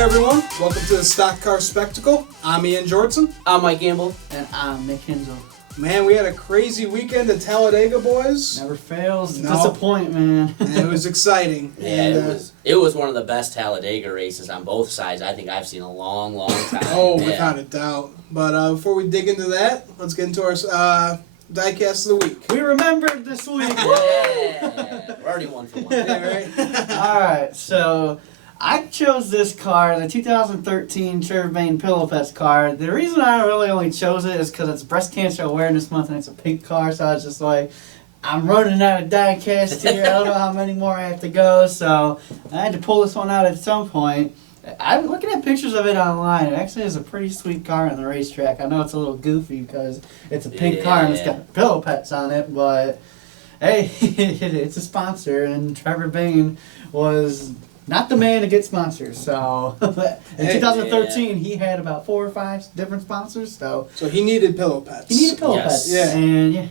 Hey everyone, welcome to the Stock Car Spectacle. I'm Ian Jortson. I'm Mike Gamble. And I'm Nick Hinzel. Man, we had a crazy weekend at Talladega, boys. Never fails. No. Disappoint, man. And it was exciting. Yeah, And, it was one of the best Talladega races on both sides I think I've seen in a long, long time. Oh, yeah. without a doubt. But before we dig into that, let's get into our diecast of the week. We remembered this week. Yeah, we're already 1 for 1. Yeah, right? All right, so I chose this car, the 2013 Trevor Bayne Pillow Pets car. The reason I really only chose it is because it's Breast Cancer Awareness Month and it's a pink car, so I was just like, I'm running out of diecast here. I don't know how many more I have to go, so I had to pull this one out at some point. I'm looking at pictures of it online. It actually is a pretty sweet car on the racetrack. I know it's a little goofy because it's a pink car and it's got Pillow Pets on it, but hey, it's a sponsor, and Trevor Bayne was not the man to get sponsors. So in 2013, he had about 4 or 5 different sponsors. So he needed Pillow Pets. He needed Pillow Pets. Yeah. And yeah,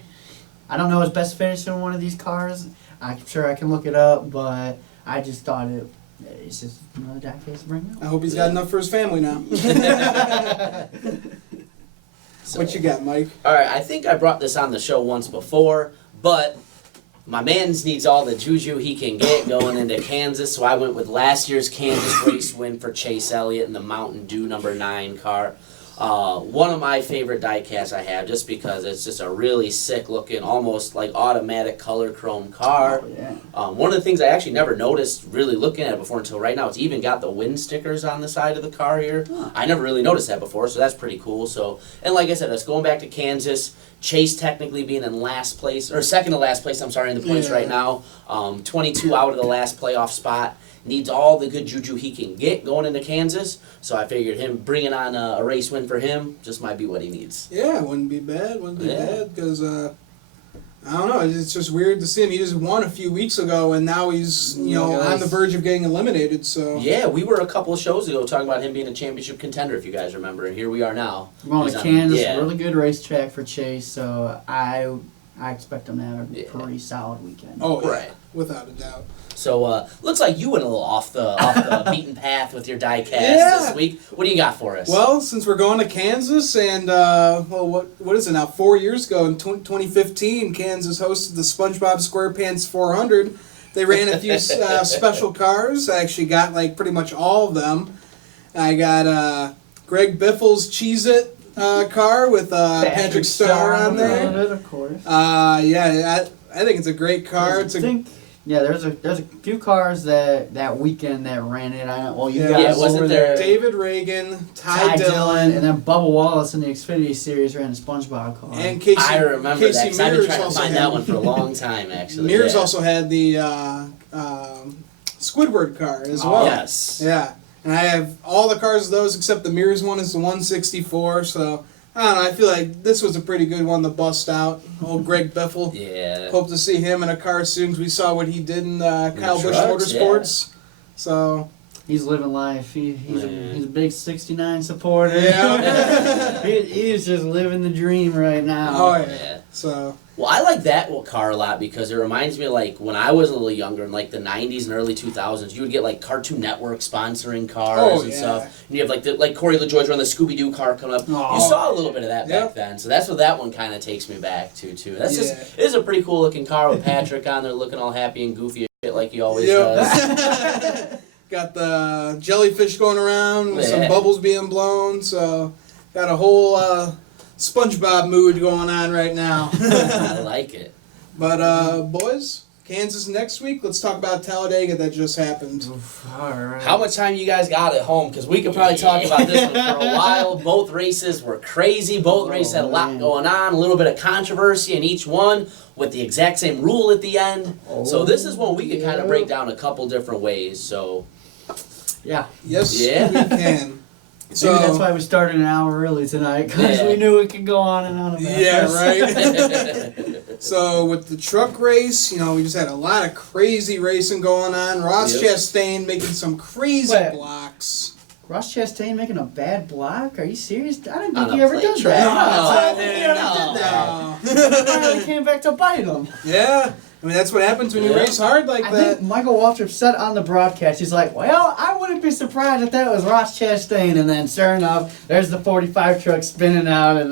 I don't know his best finish in one of these cars. I'm sure I can look it up, but I just thought it's just another diecast to bring out. I hope he's got enough for his family now. So, What you got, Mike? All right, I think I brought this on the show once before, but my man's needs all the juju he can get going into Kansas, so I went with last year's Kansas race win for Chase Elliott in the Mountain Dew number 9 car. One of my favorite diecasts I have, just because it's just a really sick-looking, almost like automatic color chrome car. Oh, yeah. One of the things I actually never noticed really looking at it before until right now, it's even got the wind stickers on the side of the car here. Huh. I never really noticed that before, so that's pretty cool. So, and like I said, it's going back to Kansas. Chase technically being in last place, or second to last place, I'm sorry, in the points right now. 22 out of the last playoff spot. Needs all the good juju he can get going into Kansas. So I figured him bringing on a race win for him just might be what he needs. Yeah, wouldn't be bad. Because, I don't know, it's just weird to see him. He just won a few weeks ago, and now he's, on the verge of getting eliminated, so. Yeah, we were a couple of shows ago talking about him being a championship contender, if you guys remember, and here we are now. We're going to He's Kansas, yeah. really good racetrack for Chase, so I expect him to have a pretty solid weekend. Oh, yeah, Right. without a doubt. So, looks like you went a little off the beaten path with your diecast this week. What do you got for us? Well, since we're going to Kansas, and what is it now? 4 years ago, in 2015, Kansas hosted the SpongeBob SquarePants 400. They ran a few special cars. I actually got pretty much all of them. I got Greg Biffle's Cheez-It car with Patrick Star on there. Of course. I think it's a great car. There's a few cars that weekend that ran it. I know. Well, you guys wasn't over there David Reagan, Ty Dillon, and then Bubba Wallace in the Xfinity Series ran a SpongeBob car. and Casey. I remember that, Casey because I've been Mears trying to also find had- that one for a long time, actually. Mears yeah. also had the Squidward car as well. Yes. Yeah, and I have all the cars of those except the Mears one is the 164. So I don't know. I feel like this was a pretty good one to bust out. Old Greg Biffle. Yeah. Hope to see him in a car soon. 'Cause we saw what he did in Kyle Busch trucks, Motorsports. So He's living life. He's a big 69 supporter. Yeah. He's just living the dream right now. oh yeah. Yeah. So Well, I like that car a lot because it reminds me of when I was a little younger in the 90s and early 2000s, you would get Cartoon Network sponsoring cars and stuff. And you have Corey LaJoy's run the Scooby-Doo car coming up. Oh, you saw a little bit of that back then. So that's what that one kind of takes me back to too. That's just, it is a pretty cool looking car with Patrick on there looking all happy and goofy as shit like he always does. Got the jellyfish going around with some bubbles being blown. So got a whole SpongeBob mood going on right now. I like it. But boys, Kansas next week. Let's talk about Talladega that just happened. All right. How much time you guys got at home? Because we could probably talk about this one for a while. Both races were crazy. Both races had a lot going on. A little bit of controversy in each one with the exact same rule at the end. So this is one we could kind of break down a couple different ways. So Yeah. Yes, Yeah. we can. So Maybe that's why we started an hour early tonight, because we knew it could go on and on about yeah, right. So with the truck race, we just had a lot of crazy racing going on. Ross Chastain making some crazy blocks. Ross Chastain making a bad block? Are you serious? I didn't On think he a ever plate did that. track? I didn't think he ever did that. No. He finally came back to bite him. Yeah, I mean, that's what happens when you race hard like I that. think Michael Waltrip said on the broadcast, he's like, well, I wouldn't be surprised if that was Ross Chastain. And then, sure enough, there's the 45 truck spinning out. And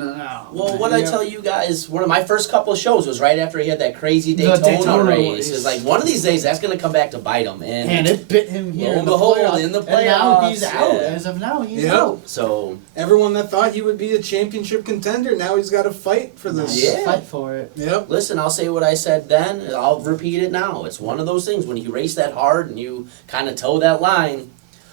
well, what I tell you guys, one of my first couple of shows was right after he had that crazy Daytona race. It's like, one of these days, that's going to come back to bite him. And it bit him here lo and behold, in the playoffs. And now he's out. As of now, he's out. So everyone that thought he would be a championship contender, now he's got to fight for this. Yeah. Fight for it. Yep. Listen, I'll say what I said then, and I'll repeat it now. It's one of those things when you race that hard and you kind of toe that line.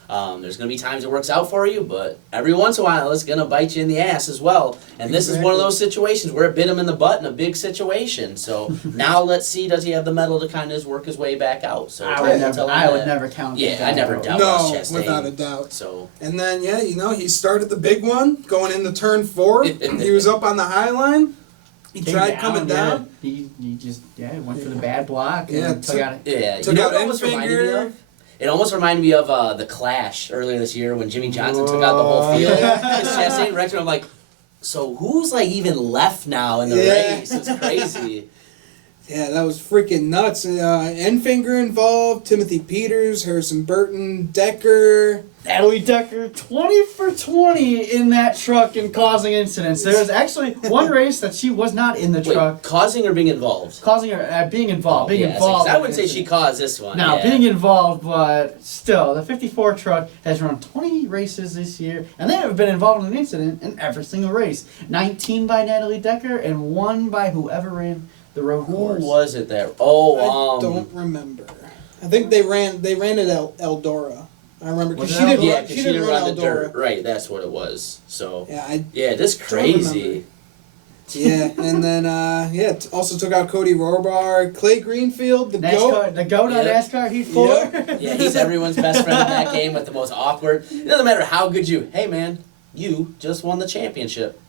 There's going to be times it works out for you, but every once in a while it's going to bite you in the ass as well. And this is one of those situations where it bit him in the butt in a big situation. So now let's see, does he have the mettle to kind of work his way back out? So I would never count him. Yeah, I never doubt Ross Chastain. Without a doubt. So and then he started the big one going into turn 4. He was up on the high line. He tried coming down. He just went for the bad block. Yeah, took out it. Yeah, took you know out what it almost reminded me of? It almost reminded me of the Clash earlier this year when Jimmy Johnson took out the whole field. Chastain wrecked him. I'm like, so who's like even left now in the race? It's crazy. Yeah, that was freaking nuts. Enfinger involved, Timothy Peters, Harrison Burton, Decker. Natalie Decker, 20 for 20 in that truck and causing incidents. There was actually one race that she was not in the truck. Causing or being involved? Causing her, being involved. Involved. I wouldn't say she caused this one. No, being involved, but still, the 54 truck has run 20 races this year, and they have been involved in an incident in every single race. 19 by Natalie Decker and 1 by whoever ran the road course. Who was it there? I don't remember. I think they ran it at Eldora. I remember because she didn't run the dirt. Right, that's what it was. So this crazy. Yeah, and then also took out Cody Rohrbach, Clay Greenfield, the GOAT. The GOAT on NASCAR Heat 4. Yeah, he's everyone's best friend in that game with the most awkward. It doesn't matter how good hey man, you just won the championship.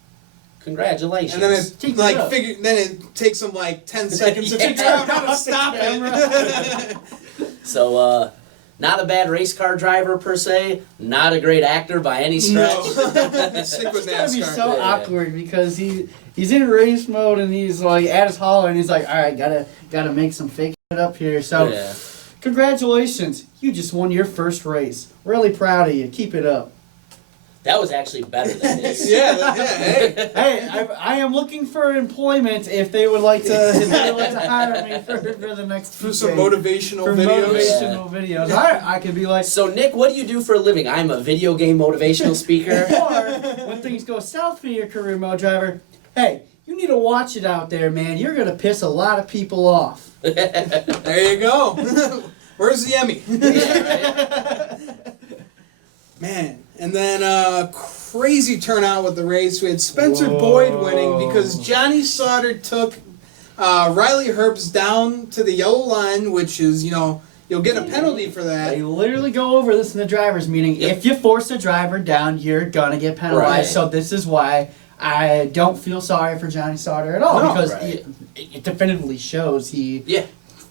Congratulations. And then it takes them like 10 seconds to figure out how to stop it. So, not a bad race car driver per se, not a great actor by any stretch. No. Stick with NASCAR. It's gotta be so awkward because he's in race mode and he's like at his holler and he's like, all right, gotta make some fake shit up here. So, congratulations, you just won your first race. Really proud of you. Keep it up. That was actually better than this. Hey, I am looking for employment if they would like to hire me for the next for some motivational videos. I could be like, so Nick, what do you do for a living? I'm a video game motivational speaker. Or when things go south for your career mode driver, hey, you need to watch it out there, man. You're gonna piss a lot of people off. There you go. Where's the Emmy? Man. And then crazy turnout with the race. We had Spencer Boyd winning because Johnny Sauter took Riley Herbst down to the yellow line, which is, you'll get a penalty for that. They literally go over this in the driver's meeting. Yep. If you force a driver down, you're going to get penalized. Right. So this is why I don't feel sorry for Johnny Sauter at all. Because it definitively shows he...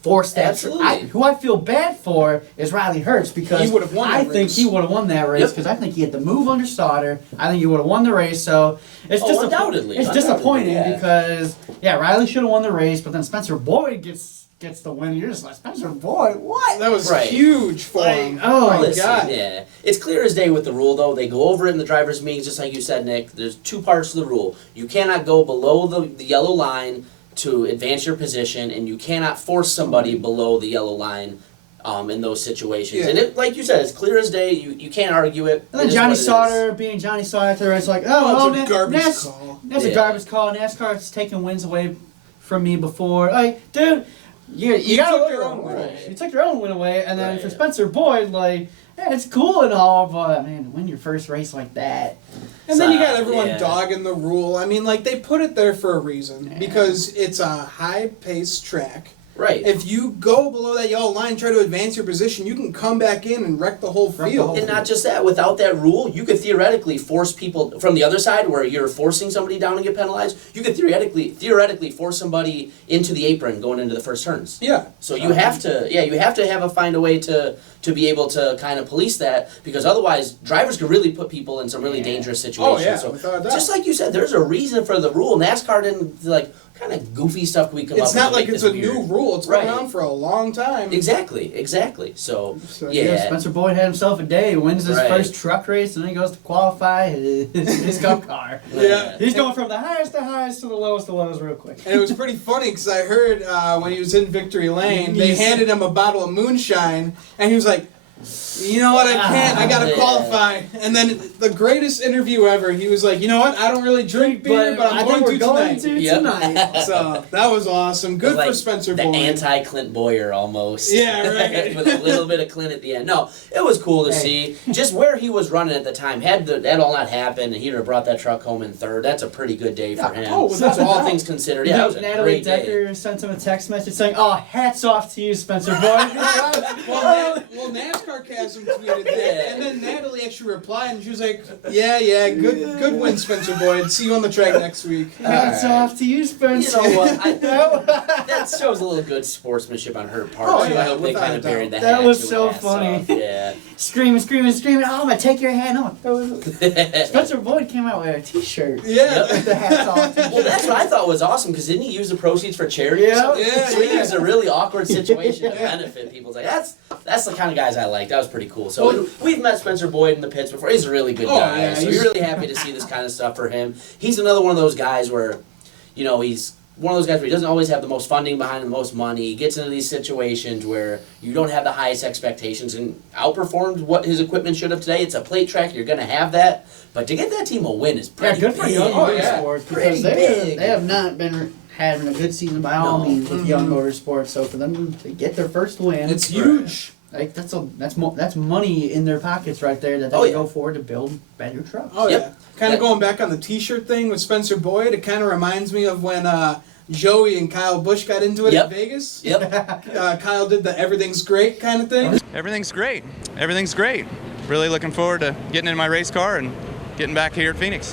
forced that. Who I feel bad for is Riley Herbst because he would have won. I think he would have won that race because I think he had the move under Sauter. I think he would have won the race. So it's undoubtedly. It's disappointing because Riley should have won the race, but then Spencer Boyd gets the win. You're just like, Spencer Boyd, what? That was huge for him. Oh my God! Yeah, it's clear as day with the rule though. They go over it in the drivers' meetings, just like you said, Nick. There's 2 parts to the rule. You cannot go below the yellow line to advance your position, and you cannot force somebody below the yellow line in those situations. Yeah. And it, like you said, it's clear as day. You can't argue it. And then Johnny Sauter being Johnny Sauter, it's like, that's a garbage call. That's a garbage call. NASCAR's taken wins away from me before. Like, dude, you got took your own win away. You took your own win away, and then for Spencer Boyd, like, it's cool and all, but man, to win your first race like that. And then you got everyone dogging the rule. I mean, like, they put it there for a reason because it's a high-paced track. Right. If you go below that yellow line, try to advance your position, you can come back in and wreck the whole field. And not just that, without that rule, you could theoretically force people from the other side where you're forcing somebody down and get penalized. You could theoretically force somebody into the apron going into the first turns. Yeah. So you have to find a way to be able to kind of police that because otherwise drivers could really put people in some really dangerous situations. Oh, yeah, so just like you said, there's a reason for the rule. NASCAR didn't kind of goofy stuff we come up with. It's not to like make it's this a new weird. rule. It's been around for a long time. Exactly. So yeah, Spencer Boyd had himself a day. Wins his Right. first truck race, and then he goes to qualify his cup car. Yeah. He's going from the highest to the lowest real quick. And it was pretty funny because I heard when he was in Victory Lane, they handed him a bottle of moonshine, and he was like, you know what, I gotta qualify. And then the greatest interview ever, he was like, you know what, I don't really drink beer, but I'm going to tonight. So that was awesome. Good for Spencer Boyd. The anti-Clint Boyer almost. Yeah, right. With a little bit of Clint at the end. No, it was cool to see. Just where he was running at the time, had that all not happened, and he'd have brought that truck home in third, that's a pretty good day for him. Oh, that's all things considered. Yeah, that was a Natalie great Decker day. sent him a text message saying, "Oh, hats off to you, Spencer Boyd." Well, NASCAR Chasm tweeted that, and then Natalie actually replied, and she was like, "Yeah, good win, Spencer Boyd. See you on the track next week." Hats off to you, Spencer. You know what? That shows a little good sportsmanship on her part. Oh, too. yeah, I hope they without kind a of doubt. buried the That hat was to so his ass funny. off. Yeah. Screaming. Oh, I'm gonna take your hat. Spencer Boyd came out with a T-shirt. Yeah. With the hats off. Well, that's what I thought was awesome, because didn't he use the proceeds for charity? or Yeah. something? Yeah, So he yeah. used a really awkward situation to benefit people. It's like, that's the kind of guys I like. That was pretty cool. So we've met Spencer Boyd in the pits before. He's a really good guy. yeah, So we're really happy to see this kind of stuff for him. He's another one of those guys where, he's one of those guys where he doesn't always have the most funding behind the most money. He gets into these situations where you don't have the highest expectations and outperformed what his equipment should have today. It's a plate track. You're going to have that. But to get that team a win is pretty good for big. Young yeah. Motorsports Pretty because big. they have not been having a good season by all No. means with Young Motorsports. So for them to get their first win, It's huge. like that's money in their pockets right there that they can go forward to build better trucks. Oh, Yep. yeah. Kind of going back on the T-shirt thing with Spencer Boyd, it kind of reminds me of when Joey and Kyle Busch got into it Yep. in Vegas. Yep. Kyle did the everything's great kind of thing. Everything's great. Everything's great. Really looking forward to getting in my race car and getting back here at Phoenix.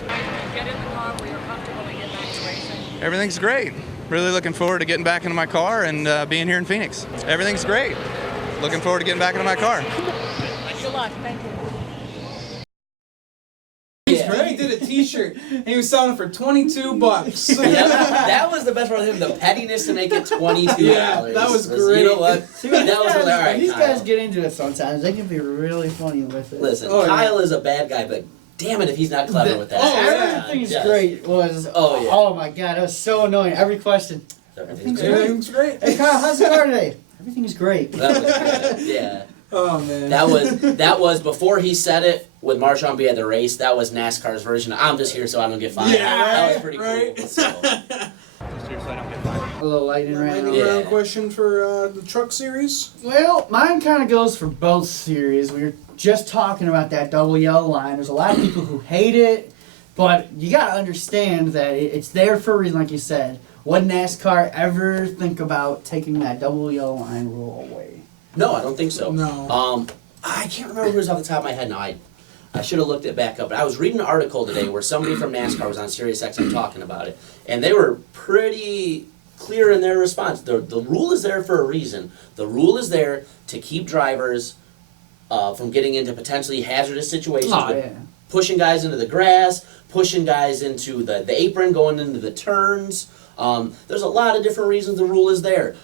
Get in the car where you're comfortable to get back to racing. Everything's great. Really looking forward to getting back into my car and being here in Phoenix. Everything's great. Looking forward to getting back into my car. Good luck. Thank you. He did a T-shirt. And he was selling it for $22. Yep. That was the best part of him, the pettiness to make it $22. Yeah, that was great. You know what? See, that was really all right. these Kyle. guys get into it sometimes. They can be really funny with it. Listen, Oh, yeah. Kyle is a bad guy, but damn it if he's not clever with that. Oh, yeah. Everything's Yes. great was. Oh, yeah. Oh my god, it was so annoying. Every question. Everything's Everything's great. Hey Kyle, how's the car today? Everything's great. That was good. Yeah. Oh, man. That was before he said it with Marshawn B at the race. That was NASCAR's version. I'm just here so I don't get fined. Yeah, That was right, pretty right. cool. So. A little lightning round. Lightning Yeah. round question for the truck series. Well, mine kind of goes for both series. We were just talking about that double yellow line. There's a lot of people who hate it, but you got to understand that it's there for a reason, like you said. Would NASCAR ever think about taking that double yellow line rule away? No, I don't think so. No. I can't remember who's off the top of my head now. I should have looked it back up. But I was reading an article today where somebody from NASCAR was on SiriusXM talking about it, and they were pretty clear in their response. The rule is there for a reason. The rule is there to keep drivers from getting into potentially hazardous situations, with pushing guys into the grass, pushing guys into the apron, going into the turns. There's a lot of different reasons the rule is there.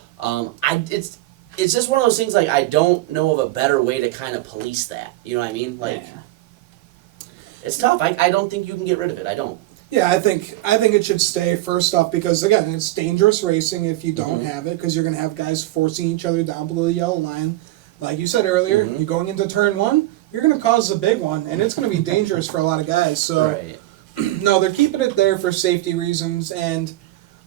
It's just one of those things, like, I don't know of a better way to kind of police that. You know what I mean? Like, it's tough. I don't think you can get rid of it. I don't. Yeah, I think it should stay first off because, again, it's dangerous racing if you don't have it because you're going to have guys forcing each other down below the yellow line. Like you said earlier, you're going into turn one, you're going to cause a big one, and it's going to be dangerous for a lot of guys. So, Right. no, they're keeping it there for safety reasons, and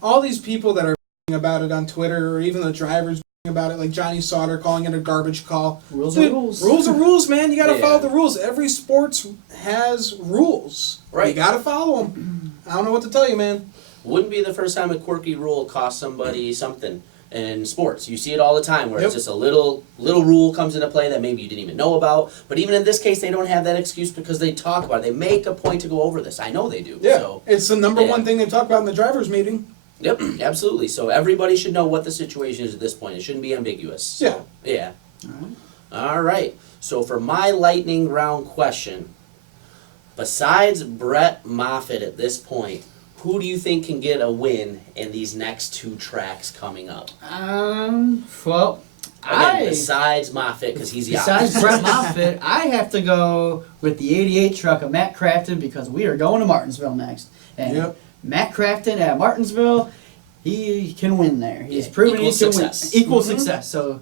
all these people that are about it on Twitter or even the drivers about it, like Johnny Sauter calling it a garbage call. Rules Dude, are rules. Rules are rules, man. You got to Yeah. follow the rules. Every sports has rules. Right. You got to follow them. I don't know what to tell you, man. Wouldn't be the first time a quirky rule cost somebody something in sports. You see it all the time where it's just a little rule comes into play that maybe you didn't even know about. But even in this case, they don't have that excuse because they talk about it. They make a point to go over this. I know they do. Yeah. So, It's the number one thing they talk about in the drivers' meeting. yep, absolutely. So everybody should know what the situation is at this point. It shouldn't be ambiguous. So, yeah. All right. So for my lightning round question, besides Brett Moffitt at this point, who do you think can get a win in these next 2 tracks coming up? Well, Again, besides Moffitt, because he's the besides opposite. Brett Moffitt, I have to go with the 88 truck of Matt Crafton because we are going to Martinsville next. And Yep. Matt Crafton at Martinsville, he can win there. He's Yeah, proven he equal can success. win. Equal success. So,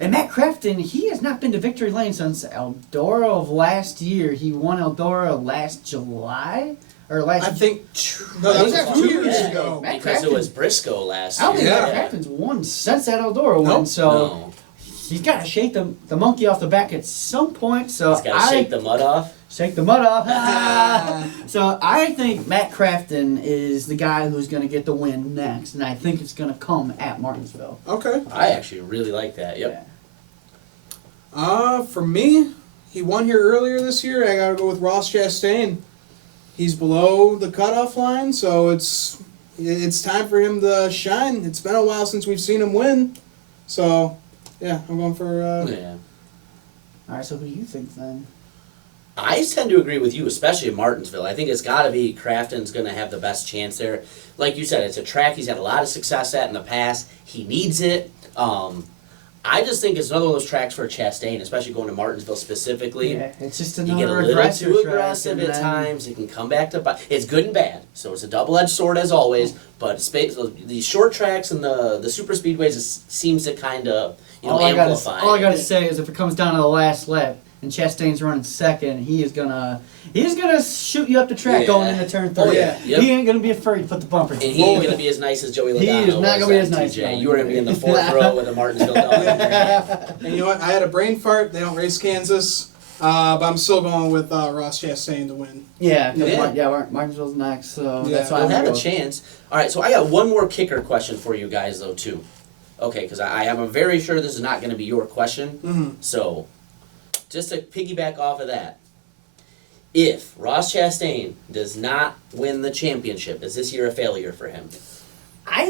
and Matt Crafton, he has not been to victory lane since Eldora of last year. He won Eldora last July. Or last I think no, that was Yeah, 2 years yeah. ago. Matt Because it Crafton- was Briscoe last I don't year. think Yeah. Matt Crafton's won since that Eldora win. Nope. So No. he's got to shake the monkey off the back at some point. So He's got to shake the mud off. Shake the mud off. So I think Matt Crafton is the guy who's going to get the win next, and I think it's going to come at Martinsville. Okay. I actually really like that. Yep. For me, he won here earlier this year. I gotta go with Ross Chastain. He's below the cutoff line, so it's time for him to shine. It's been a while since we've seen him win, so yeah, I'm going for. Yeah. All right, so who do you think then? I tend to agree with you, especially in Martinsville. I think it's got to be Crafton's going to have the best chance there. Like you said, it's a track he's had a lot of success at in the past. He needs it. I just think it's another one of those tracks for Chastain, especially going to Martinsville specifically. Yeah, it's just You another get a little aggressive too track, aggressive and at then- times. It can come back to bite. It's good and bad, so it's a double-edged sword as always. But these short tracks and the super speedways seems to kind of amplify. All I gotta say is if it comes down to the last lap and Chastain's running second, he's gonna shoot you up the track Yeah. going into turn 3. Oh, yeah. Yep. He ain't gonna be afraid to put the bumper. And he ain't gonna be as nice as Joey Logano. He is not gonna be as nice, TJ. no. You were gonna be in the 4th row with a Martinsville dog in your hand. And you know what? I had a brain fart. They don't race Kansas, but I'm still going with Ross Chastain to win. Yeah, Yeah. Martinsville's next, so Yeah. that's why We'll I'm have gonna a go. chance. All right, so I got one more kicker question for you guys, though, too. Okay, because I'm very sure this is not going to be your question. Mm-hmm. So, just to piggyback off of that, if Ross Chastain does not win the championship, is this year a failure for him? I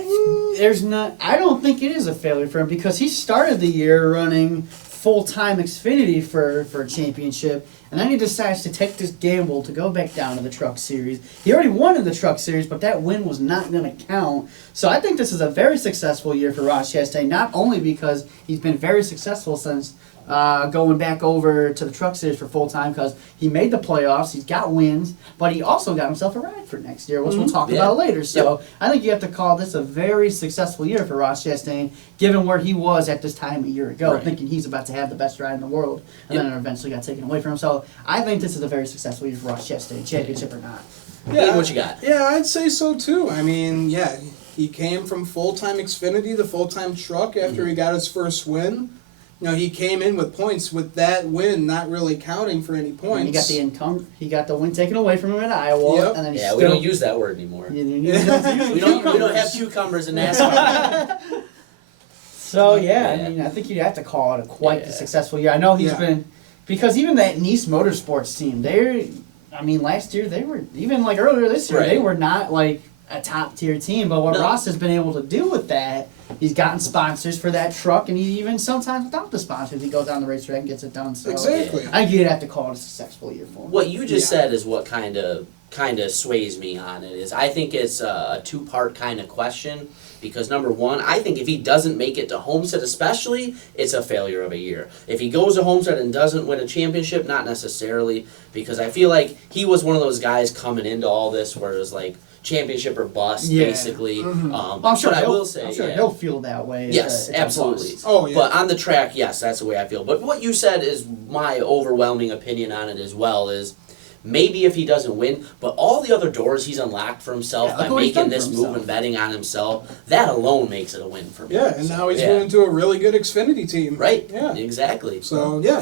don't think it is a failure for him because he started the year running full-time Xfinity for a championship, and then he decides to take this gamble to go back down to the Truck Series. He already won in the Truck Series, but that win was not going to count. So I think this is a very successful year for Ross Chastain, not only because he's been very successful since going back over to the Truck Series for full time because he made the playoffs, he's got wins, but he also got himself a ride for next year, which we'll talk Yeah. about later. So I think you have to call this a very successful year for Ross Chastain, given where he was at this time a year ago, Right. thinking he's about to have the best ride in the world, and then it eventually got taken away from him. So I think this is a very successful year for Ross Chastain, championship or not. Ian, what you got? Yeah, I'd say so too. I mean, yeah, he came from full-time Xfinity to full-time truck after he got his first win. You know, he came in with points with that win not really counting for any points. And he got the win taken away from him in Iowa, Yep. and then he Yeah, still, we don't use that word anymore. You don't use We don't have cucumbers in NASCAR. So yeah, Yeah. I mean, I think you'd have to call it quite Yeah. a successful year. I know he's Yeah. been, because even that Nice Motorsports team, last year they were, even like earlier this year, they Right. were not like a top tier team. But what No. Ross has been able to do with that, he's gotten sponsors for that truck, and he even sometimes without the sponsors, he goes down the racetrack and gets it done. So Exactly. I think you'd have to call it a successful year for him. What you just Yeah. said is what kind of sways me on it. Is I think it's a 2-part kind of question because number one, I think if he doesn't make it to Homestead, especially, it's a failure of a year. If he goes to Homestead and doesn't win a championship, not necessarily, because I feel like he was one of those guys coming into all this where it was like championship or bust, Yeah. basically. Well, I'm sure but I he'll- will say, I'm sure yeah. he'll feel that way. Yes, It's a absolutely. bust. Oh, yeah. But on the track, yes, that's the way I feel. But what you said is my overwhelming opinion on it as well is maybe if he doesn't win, but all the other doors he's unlocked for himself Yeah, by look what he's making done this for move himself. and betting on himself, that alone makes it a win for me. Yeah, and now he's Yeah. going to a really good Xfinity team. Right. Yeah. Exactly. So yeah,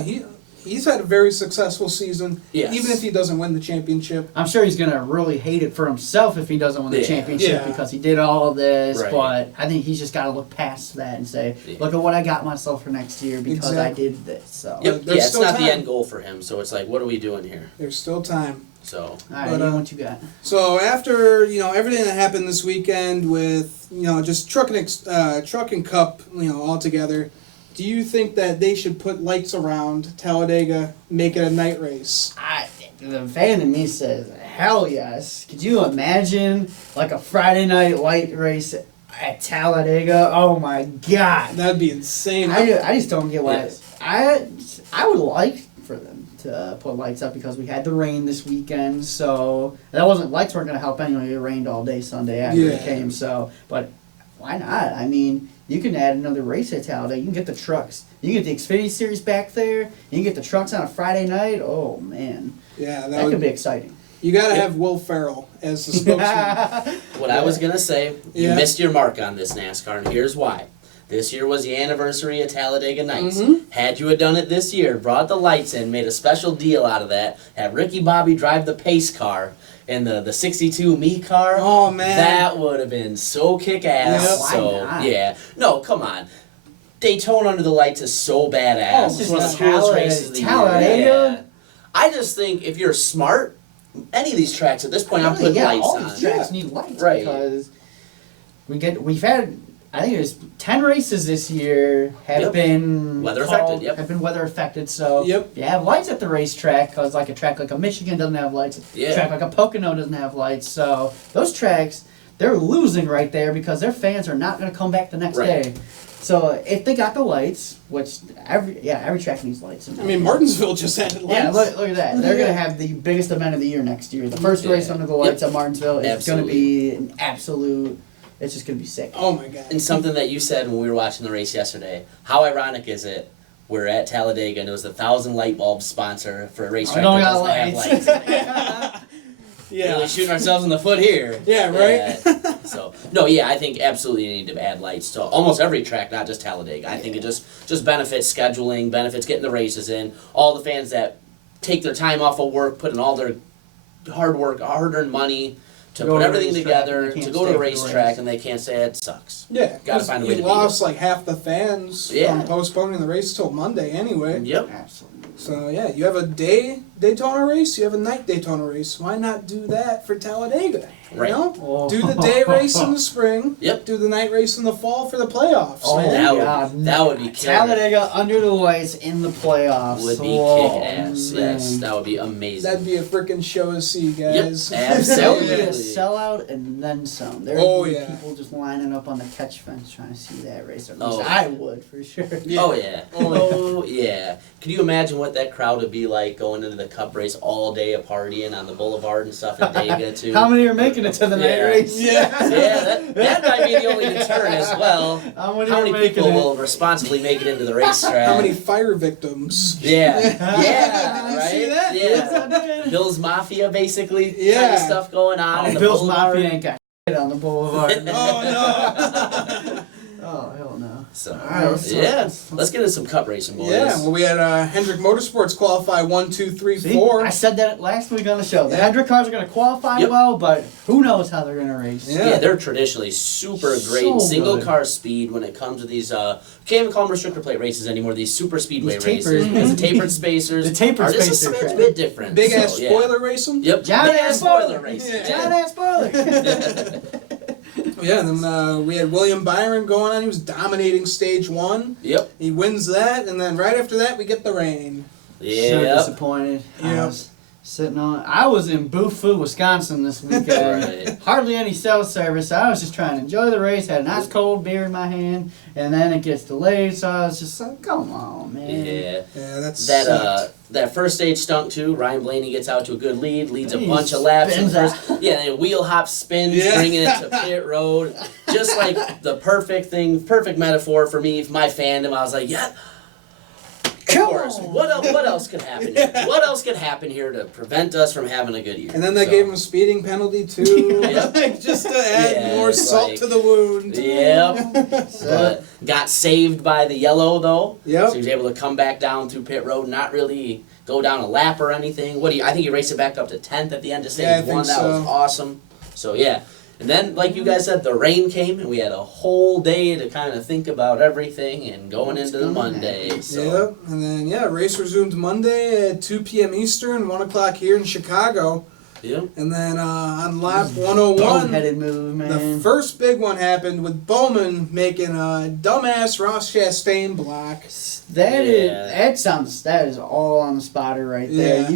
he's had a very successful season. Yes. Even if he doesn't win the championship. I'm sure he's gonna really hate it for himself if he doesn't win the Yeah. championship Yeah. because he did all of this. Right. But I think he's just got to look past that and say, Yeah. "Look at what I got myself for next year because Exactly. I did this." So, Yep. There's Yeah, it's still not the time. end goal for him. So it's like, what are we doing here? There's still time. So all right, But, Ian, what you got? So after everything that happened this weekend with just truck and cup all together, do you think that they should put lights around Talladega, make it a night race? The fan in me says, hell yes. Could you imagine like a Friday night light race at Talladega? Oh my god. That'd be insane. I just don't get why. Yes. I would like for them to put lights up because we had the rain this weekend, so that wasn't lights weren't going to help anyway. It rained all day Sunday after it came, so but why not? I mean, you can add another race at Talladega. You can get the trucks. You can get the Xfinity Series back there. You can get the trucks on a Friday night. Oh man, Yeah, that could be exciting. You gotta have Will Ferrell as the spokesman. What I was gonna say, you Yeah. missed your mark on this NASCAR, and here's why. This year was the anniversary of Talladega Nights. Had you had done it this year, brought the lights in, made a special deal out of that, had Ricky Bobby drive the pace car in the 62 Me car, Oh, man. that would have been so kick-ass. Yep. Why So, not? yeah. No, come on. Daytona under the lights is so badass. Oh, It's just one of the Talladega- coolest races of the year. Talladega? Yeah. I just think if you're smart, any of these tracks at this point, I'm putting lights all on. these tracks need lights Right. because we've had I think there's 10 races this year have Yep. been Weather called- affected, yep. have been weather affected. So Yep. you have lights at the racetrack because like a track like a Michigan doesn't have lights. Yeah. A track like a Pocono doesn't have lights. So those tracks they're losing right there because their fans are not going to come back the next Right. day. So if they got the lights, which every track needs lights. I mean, Martinsville just added lights. Yeah, look at that. They're going to have the biggest event of the year next year. The first Yeah. race under the lights Yep. at Martinsville is going to Absolutely. be an absolute. It's just going to be sick. Oh my god. And something that you said when we were watching the race yesterday, how ironic is it? We're at Talladega and it was the 1,000 light bulb sponsor for a racetrack don't that got doesn't have lights. Yeah. Really shooting ourselves in the foot here. Yeah, right? So no, yeah, I think absolutely you need to add lights to almost every track, not just Talladega. I think it just benefits scheduling, benefits getting the races in. All the fans that take their time off of work, put in all their hard-earned money to Go put to everything racetrack together, and they to can't go to stay a for the racetrack, race. and they can't say it sucks. Yeah, Gotta find a way to you beat lost like half the fans Yeah. from postponing the race till Monday anyway. Yep. Absolutely. So yeah, you have a day Daytona race, you have a night Daytona race. Why not do that for Talladega? You Right. know? Oh. Do the day race in the spring. Yep. Do the night race in the fall for the playoffs. Oh, man. That would be killer. Talladega under the lights in the playoffs. Would be Oh, kick-ass. man. Yes, that would be amazing. That'd be a freaking show to see, Yep, guys. That would be absolutely. a sellout and then some. There would Oh, be yeah. people just lining up on the catch fence trying to see that race. Or at Oh. least I would, for sure. Yeah. Oh yeah. Oh yeah. Can you imagine what that crowd would be like going into the Cup race all day, a partying on the boulevard and stuff in Dega too? How many are making it to the night Yeah. race? Yeah, that might be the only deterrent as well. How many How are many making people it? will responsibly make it into the racetrack? How many fire victims? Yeah. Did Yeah. you Right. see that? Yeah. Bill's Mafia, basically. Kind Yeah. of stuff going on. in the Bill's boulevard. Mafia ain't got shit on the boulevard. Oh no. Oh, hell no. So Alright, so- yeah, let's get into some Cup racing, boys. Yeah, well, we had Hendrick Motorsports qualify 1, 2, 3, See, 4. I said that last week on the show. The Yeah. Hendrick cars are going to qualify Yep. well, but who knows how they're going to race. Yeah. Yeah, they're traditionally super great So single good. car speed when it comes to these. Can't even call them restrictor plate races anymore. These super speedway These tapered- races, because the tapered spacers. The tapered are just spacer a track. bit different. Big so, ass yeah. spoiler racing. Yep, Giant big ass ass spoiler spoiler. racing. Yeah. Giant ass spoiler. Yeah, and then we had William Byron going on. He was dominating stage 1. Yep. He wins that, and then right after that, we get the rain. So Yep. disappointed. I Yep. was sitting on. I was in Bufu, Wisconsin this weekend. Right. Hardly any cell service. I was just trying to enjoy the race. Had a nice cold beer in my hand, and then it gets delayed. So I was just like, "Come on, man." Yeah. Yeah, that's That first stage stunk too. Ryan Blaney gets out to a good lead, leads a He bunch of laps. In spins the first, yeah, and wheel hop spins, Yeah. bringing it to pit road. Just like the perfect metaphor for me, for my fandom. I was like, yeah. Of Come course. on. What else could happen here? What else could happen here to prevent us from having a good year? And then they So, gave him a speeding penalty too, Yep. like, just to add Yeah, more it's salt like- to the wound. Yep. But got saved by the yellow though. Yep. So he was able to come back down through pit road, not really go down a lap or anything. I think he raced it back up to 10th at the end of stage Yeah, I 1. think That was so. awesome. So yeah. And then, like you guys said, the rain came, and we had a whole day to kind of think about everything and going What's into the gonna Monday. happen? So Yep, and then race resumed Monday at 2 p.m. Eastern, 1 o'clock here in Chicago. Yeah. And then on lap 101, Boneheaded move, man. the first big one happened with Bowman making a dumbass Ross Chastain block. That Yeah. that is all on the spotter right there. Yeah.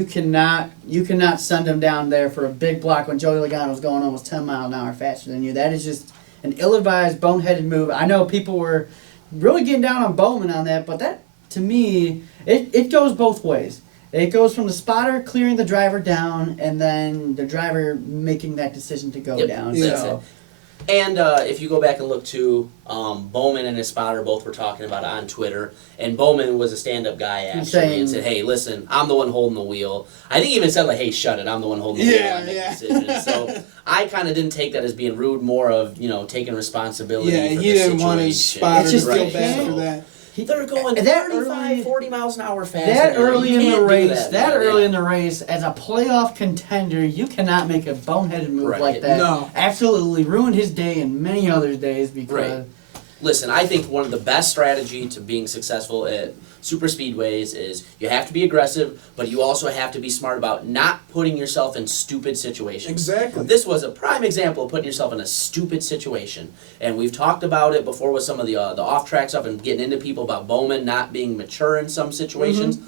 You cannot send him down there for a big block when Joey Logano's going almost 10 miles an hour faster than you. That is just an ill-advised, boneheaded move. I know people were really getting down on Bowman on that, but that, to me, it goes both ways. It goes from the spotter clearing the driver down, and then the driver making that decision to go down. Yeah. So. And if you go back and look too, Bowman and his spotter both were talking about it on Twitter, and Bowman was a stand-up guy actually, and said, "Hey, listen, I'm the one holding the wheel." I think he even said like, "Hey, shut it, I'm the one holding the wheel. I make decisions." So I kind of didn't take that as being rude, more of taking responsibility. Yeah, for he the didn't want his situation. spotter to just feel right. bad for that. They're going That 35, early- 40 miles an hour faster. That early You in the can't do race, that, man. early Yeah. in the race, as a playoff contender, you cannot make a boneheaded move Right. like that. No. Absolutely ruined his day and many others' days because Right. Listen, I think one of the best strategy to being successful at super speedways is you have to be aggressive, but you also have to be smart about not putting yourself in stupid situations. Exactly. This was a prime example of putting yourself in a stupid situation, and we've talked about it before with some of the off-track stuff and getting into people about Bowman not being mature in some situations.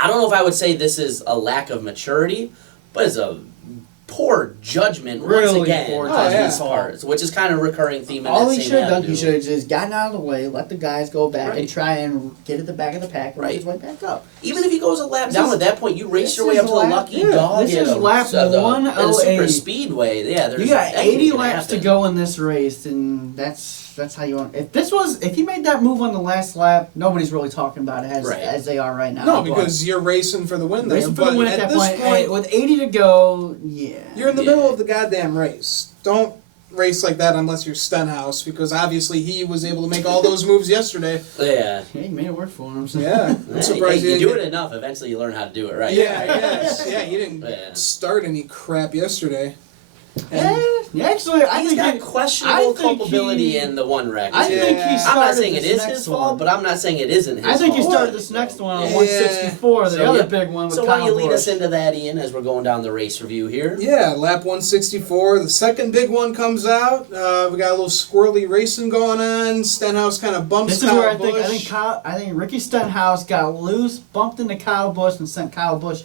I don't know if I would say this is a lack of maturity, but it's a poor judgment once Really again poor on his judgment. part, which is kind of a recurring theme in all that he same should have done, avenue. he should have just gotten out of the way, let the guys go back Right. and try and get at the back of the pack and Right. work his way back up. Even if he goes a lap This down is- at that point, you race this your way is up to a lap- lucky yeah, dog. this at is a- lap at the 108. Super Speedway. Yeah, there's You got anything 80 can laps to happen. go in this race, and that's how you want. If he made that move on the last lap, nobody's really talking about it Right. as they are right now. No, But because you're racing for the win there. racing for But the win at at that this point, hey, with 80 to go, yeah. you're in the Yeah. middle of the goddamn race. Don't race like that unless you're Stenhouse, because obviously he was able to make all those moves yesterday. Yeah. Yeah, he made it work for him. So. Yeah, I'm Hey, surprised you he do didn't it get- enough, eventually you learn how to do it right. Yeah, yes, yeah, he didn't Yeah. start any crap yesterday. Yeah, actually, I He's think got it- questionable I think culpability he- in the one wreck. I Yeah. think he I'm started I'm not saying it this is next his one. fault, but I'm not saying it isn't his I think he fault. started this next one on Yeah. 164, the So, other yeah. big one with So Kyle why don't you lead Busch. us into that, Ian, as we're going down the race review here? Yeah, lap 164. The second big one comes out. We got a little squirrely racing going on. Stenhouse kind of bumps This is Kyle where Busch. I think Ricky Stenhouse got loose, bumped into Kyle Busch, and sent Kyle Busch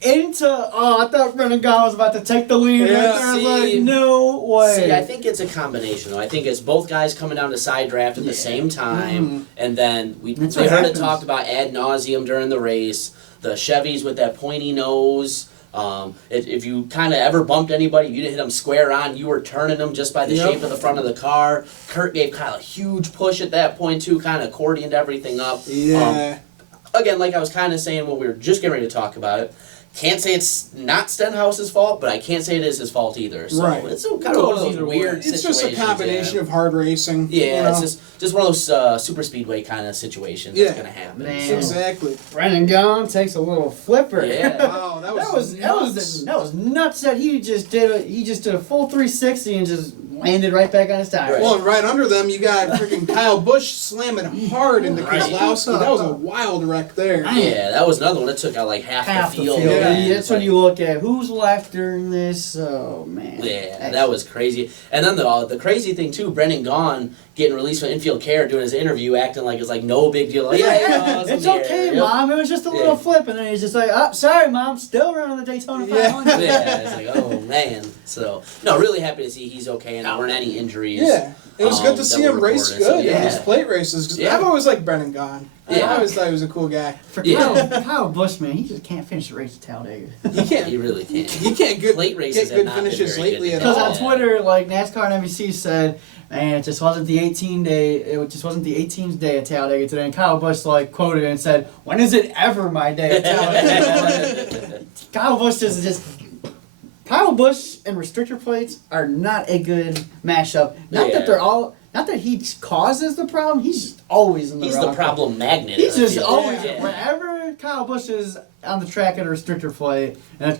into. I thought Brendan Gaughan was about to take the lead. Yeah. Right there. I was See- like, no way. See, I think it's a combination, though. I think it's both guys coming down to side draft at the same time, and then we That's heard what it happens. talked about ad nauseum during the race. The Chevys with that pointy nose. If you kind of ever bumped anybody, if you didn't hit them square on, you were turning them just by the Yep. shape of the front of the car. Kurt gave Kyle a huge push at that point, too, kind of accordioned everything up. Yeah. Again, like I was kind of saying when we were just getting ready to talk about it, can't say it's not Stenhouse's fault, but I can't say it is his fault either. So Right. it's kind of one of those Either way. weird It's situations. just a combination yeah. of hard racing. Yeah, you know? it's just one of those super speedway kind of situations Yeah. that's gonna happen. Man. Exactly. Brendan Gaughan takes a little flipper. Yeah. Wow, that was that was nuts that he just did a full 360 and just landed right back on his tires. Right. Well, and right under them, you got freaking Kyle Busch slamming hard into Right. Keselowski. That was a wild wreck there. Yeah, that was another one that took out like half the field. field. man. That's when you look at who's left during this. Oh man. Yeah, that was crazy. And then the crazy thing too, Brendan Gaughan getting released from infield care, doing his interview, acting like it's like no big deal. Like, yeah, It's okay, Mom. It was just a little Yeah. flip, and then he's just like, "Oh, sorry, Mom. Still running the Daytona Yeah. 500." Yeah, it's like, oh man. So no, really happy to see he's okay and there weren't any injuries. Yeah. It was good to that see were him race reported, so, good in yeah. his plate races. 'Cause Yeah. I've always liked Brendan Gaughan. I Yeah. always thought he was a cool guy. For Yeah. Kyle Busch, man, he just can't finish the race at Talladega. He can't. He really can't. He can't get Plate races good have not been finishes very lately good. at Because all. on Twitter, like NASCAR and NBC said, man, it just wasn't the 18 day. It just wasn't the 18th day at Talladega today. And Kyle Busch like quoted it and said, "When is it ever my day at Talladega?" Kyle Busch is just. Kyle Busch and restrictor plates are not a good mashup. Not Yeah. that they're all. Not that he causes the problem. He's just always in the He's wrong. the problem magnet. He's I just feel. always Yeah. whenever Kyle Busch is on the track at a restrictor plate, and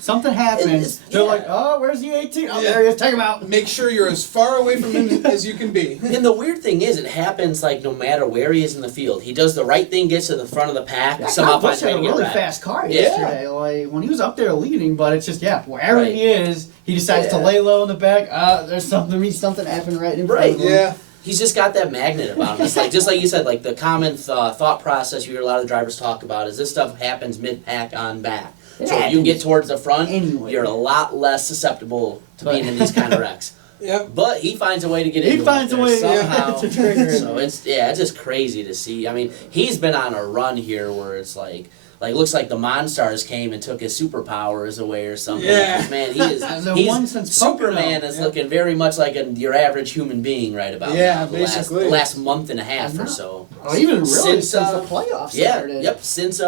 something happens. They're like, oh, where's the 18? Oh, there he is. Take him out. Make sure you're as far away from him as you can be. And the weird thing is, it happens like no matter where he is in the field. He does the right thing, gets to the front of the pack, Yeah, somehow Kyle Busch finds a way had to a get really wrecked. fast car Yeah. yesterday. Like when he was up there leading, but it's just wherever Right. he is, he decides to Yeah. lay low in the back. There's something happened right in front Right. of him. Yeah. He's just got that magnet about him. It's like, just like you said, like the common thought process you hear a lot of the drivers talk about is this stuff happens mid-pack on back. It So if you happens get towards the front, anyway. you're a lot less susceptible to being in these kind of wrecks. Yep. But he finds a way to get He into finds it a way somehow. to trigger it. So it's just crazy to see. I mean, he's been on a run here where it's like looks like the Monstars came and took his superpowers away or something. Yeah. 'Cause, man, he is The one since Superman Pocono. is looking very much like your average human being right about Yeah, now. basically. The last month and a half I or know. so. Oh, even really Since, since the playoffs Yeah, started. yep, since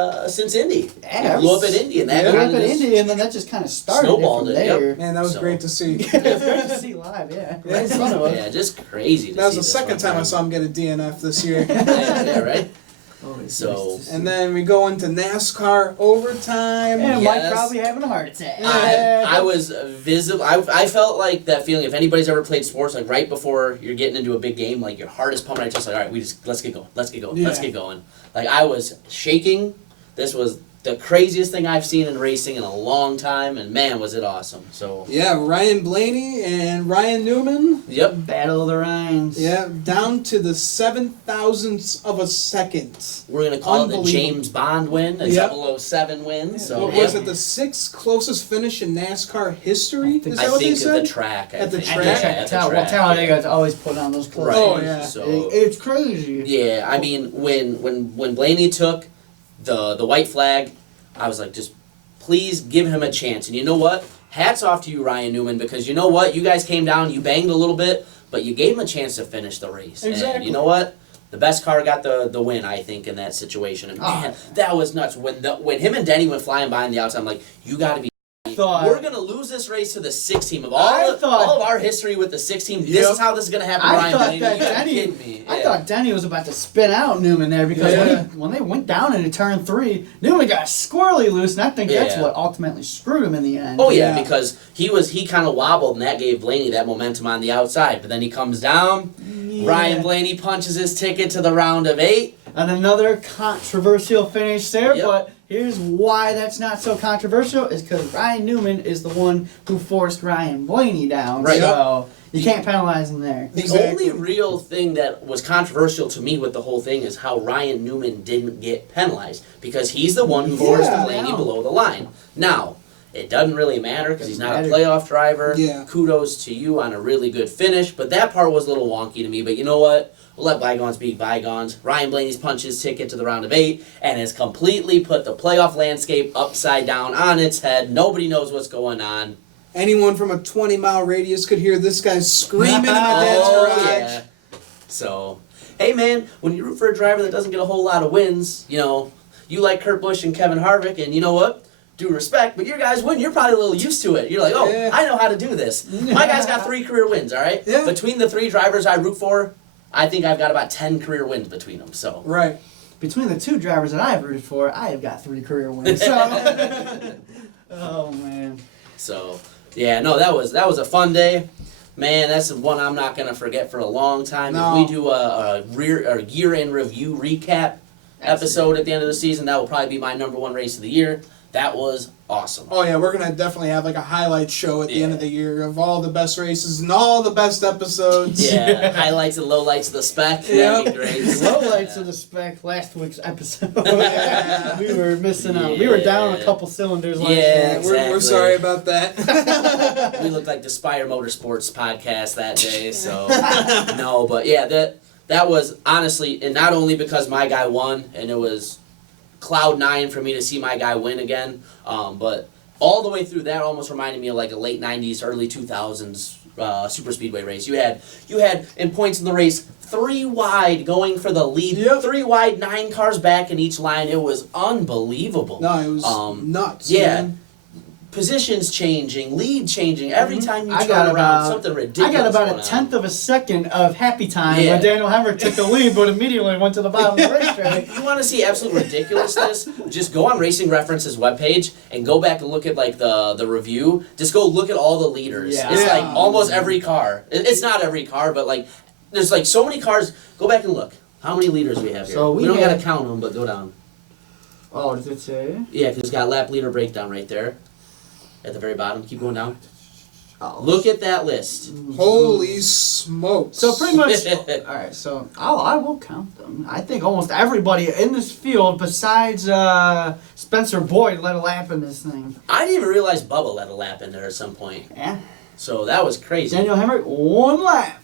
Indy. Yeah, He blew up at Indy and that Yeah. Grew kind up of in just Indy, and then that just kind of started snowballed it it, from yep. there. Man, that was So- great to see. It's great to see live, yeah. Right in front of us. Yeah, just crazy to That was see the this second one time I from saw him get a DNF this year. yeah, right? Oh, it's So- nice to see. And then we go into NASCAR overtime. And Yes. Mike probably having a heart attack. I was visible. I felt like that feeling. If anybody's ever played sports, like right before you're getting into a big game, like your heart is pumping. I just like, all right, let's get going, let's Yeah. get going. Like I was shaking. This was the craziest thing I've seen in racing in a long time, and man, was it awesome. So Yeah, Ryan Blaney and Ryan Newman. yep, Battle of the Rhines. Yeah, down to the 7,000ths of a second. we're gonna call it the Unbelievable. James Bond win, a Yep. 007 win. So What yeah. was it, the sixth closest finish in NASCAR history? Is I that what they think said? at the track. At the think. track? Yeah, at the Well, track. Talladega is always putting on those close Right. Oh, games. yeah. So It's crazy. yeah, I mean, when Blaney took the white flag, I was like, just please give him a chance. And you know what? Hats off to you, Ryan Newman, because you know what? You guys came down, you banged a little bit, but you gave him a chance to finish the race. And Exactly. you know what? The best car got the win, I think, in that situation. And man, that was nuts. When him and Denny went flying by on the outside, I'm like, you got to be. We're gonna lose this race to the 6 team. Of all of our history with the 6 team, this Yep. is how this is gonna happen. I Ryan thought Blaney. that You gotta be Denny- kidding me. I Yeah. thought Denny was about to spin out Newman there because Yeah. when they went down into turn 3, Newman got squirrely loose, and I think that's Yeah. what ultimately screwed him in the end. Oh yeah, Yeah. because he kind of wobbled and that gave Blaney that momentum on the outside. But then he comes down. Yeah. Ryan Blaney punches his ticket to the round of 8. And another controversial finish there, Yep. but here's why that's not so controversial is because Ryan Newman is the one who forced Ryan Blaney down. Right. So you can't penalize him there. The Exactly. only real thing that was controversial to me with the whole thing is how Ryan Newman didn't get penalized because he's the one who forced Yeah, Blaney no. below the line. Now, it doesn't really matter because he's not a Doesn't playoff driver. Yeah. Kudos to you on a really good finish, but that part was a little wonky to me. But you know what? We'll let bygones be bygones. Ryan Blaney's punched his ticket to the round of 8 and has completely put the playoff landscape upside down on its head. Nobody knows what's going on. Anyone from a 20-mile radius could hear this guy screaming in my dad's Oh, garage. yeah. So, hey man, when you root for a driver that doesn't get a whole lot of wins, you know, you like Kurt Busch and Kevin Harvick, and you know what? Due respect, but your guys win. You're probably a little used to it. You're like, oh, Yeah. I know how to do this. My guy's got 3 career wins, all right? Yeah. Between the 3 drivers I root for, I think I've got about 10 career wins between them. So, Right. Between the 2 drivers that I've rooted for, I have got 3 career wins. So. Oh man. so yeah, no, that was a fun day. Man, that's one I'm not gonna forget for a long time. No. If we do a year in review recap episode at the end of the season, that will probably be my number 1 race of the year. That was awesome. Oh yeah, we're gonna definitely have like a highlight show at the end Yeah. of the year of all the best races and all the best episodes. Yeah, highlights and lowlights of the spec. Yep. That'd be great. Low lights of the spec last week's episode. Yeah. We were missing out. We were down a Yeah. couple cylinders last Yeah, week. We're exactly. sorry about that. We looked like the Spire Motorsports podcast that day, so no, but yeah, that was honestly, and not only because my guy won, and it was cloud 9 for me to see my guy win again, but all the way through that almost reminded me of like a late 90s, early 2000s super speedway race. You had in points in the race 3 wide going for the lead, Yep. 3 wide, 9 cars back in each line. It was unbelievable. No, it was nuts. Yeah. Man. positions changing, lead changing every time you I turn got around. about- Something ridiculous. I got about going a on. tenth of a second of happy time Yeah. when Daniel Hemrick took the lead, but immediately went to the bottom of the racetrack. You want to see absolute ridiculousness? Just go on Racing Reference's webpage and go back and look at like the review. Just go look at all the leaders. Yeah. It's Yeah. like almost every car. It's not every car, but like there's like so many cars. Go back and look. How many leaders we have here? So we don't have- gotta count them, but go down. Oh, does it say? Yeah, because it's got lap leader breakdown right there. At the very bottom. Keep going down. Oh. Look at that list. Holy smokes! So pretty much, alright, so I will count them. I think almost everybody in this field besides Spencer Boyd led a lap in this thing. I didn't even realize Bubba let a lap in there at some point. Yeah. So that was crazy. Daniel Hemrick, 1 lap.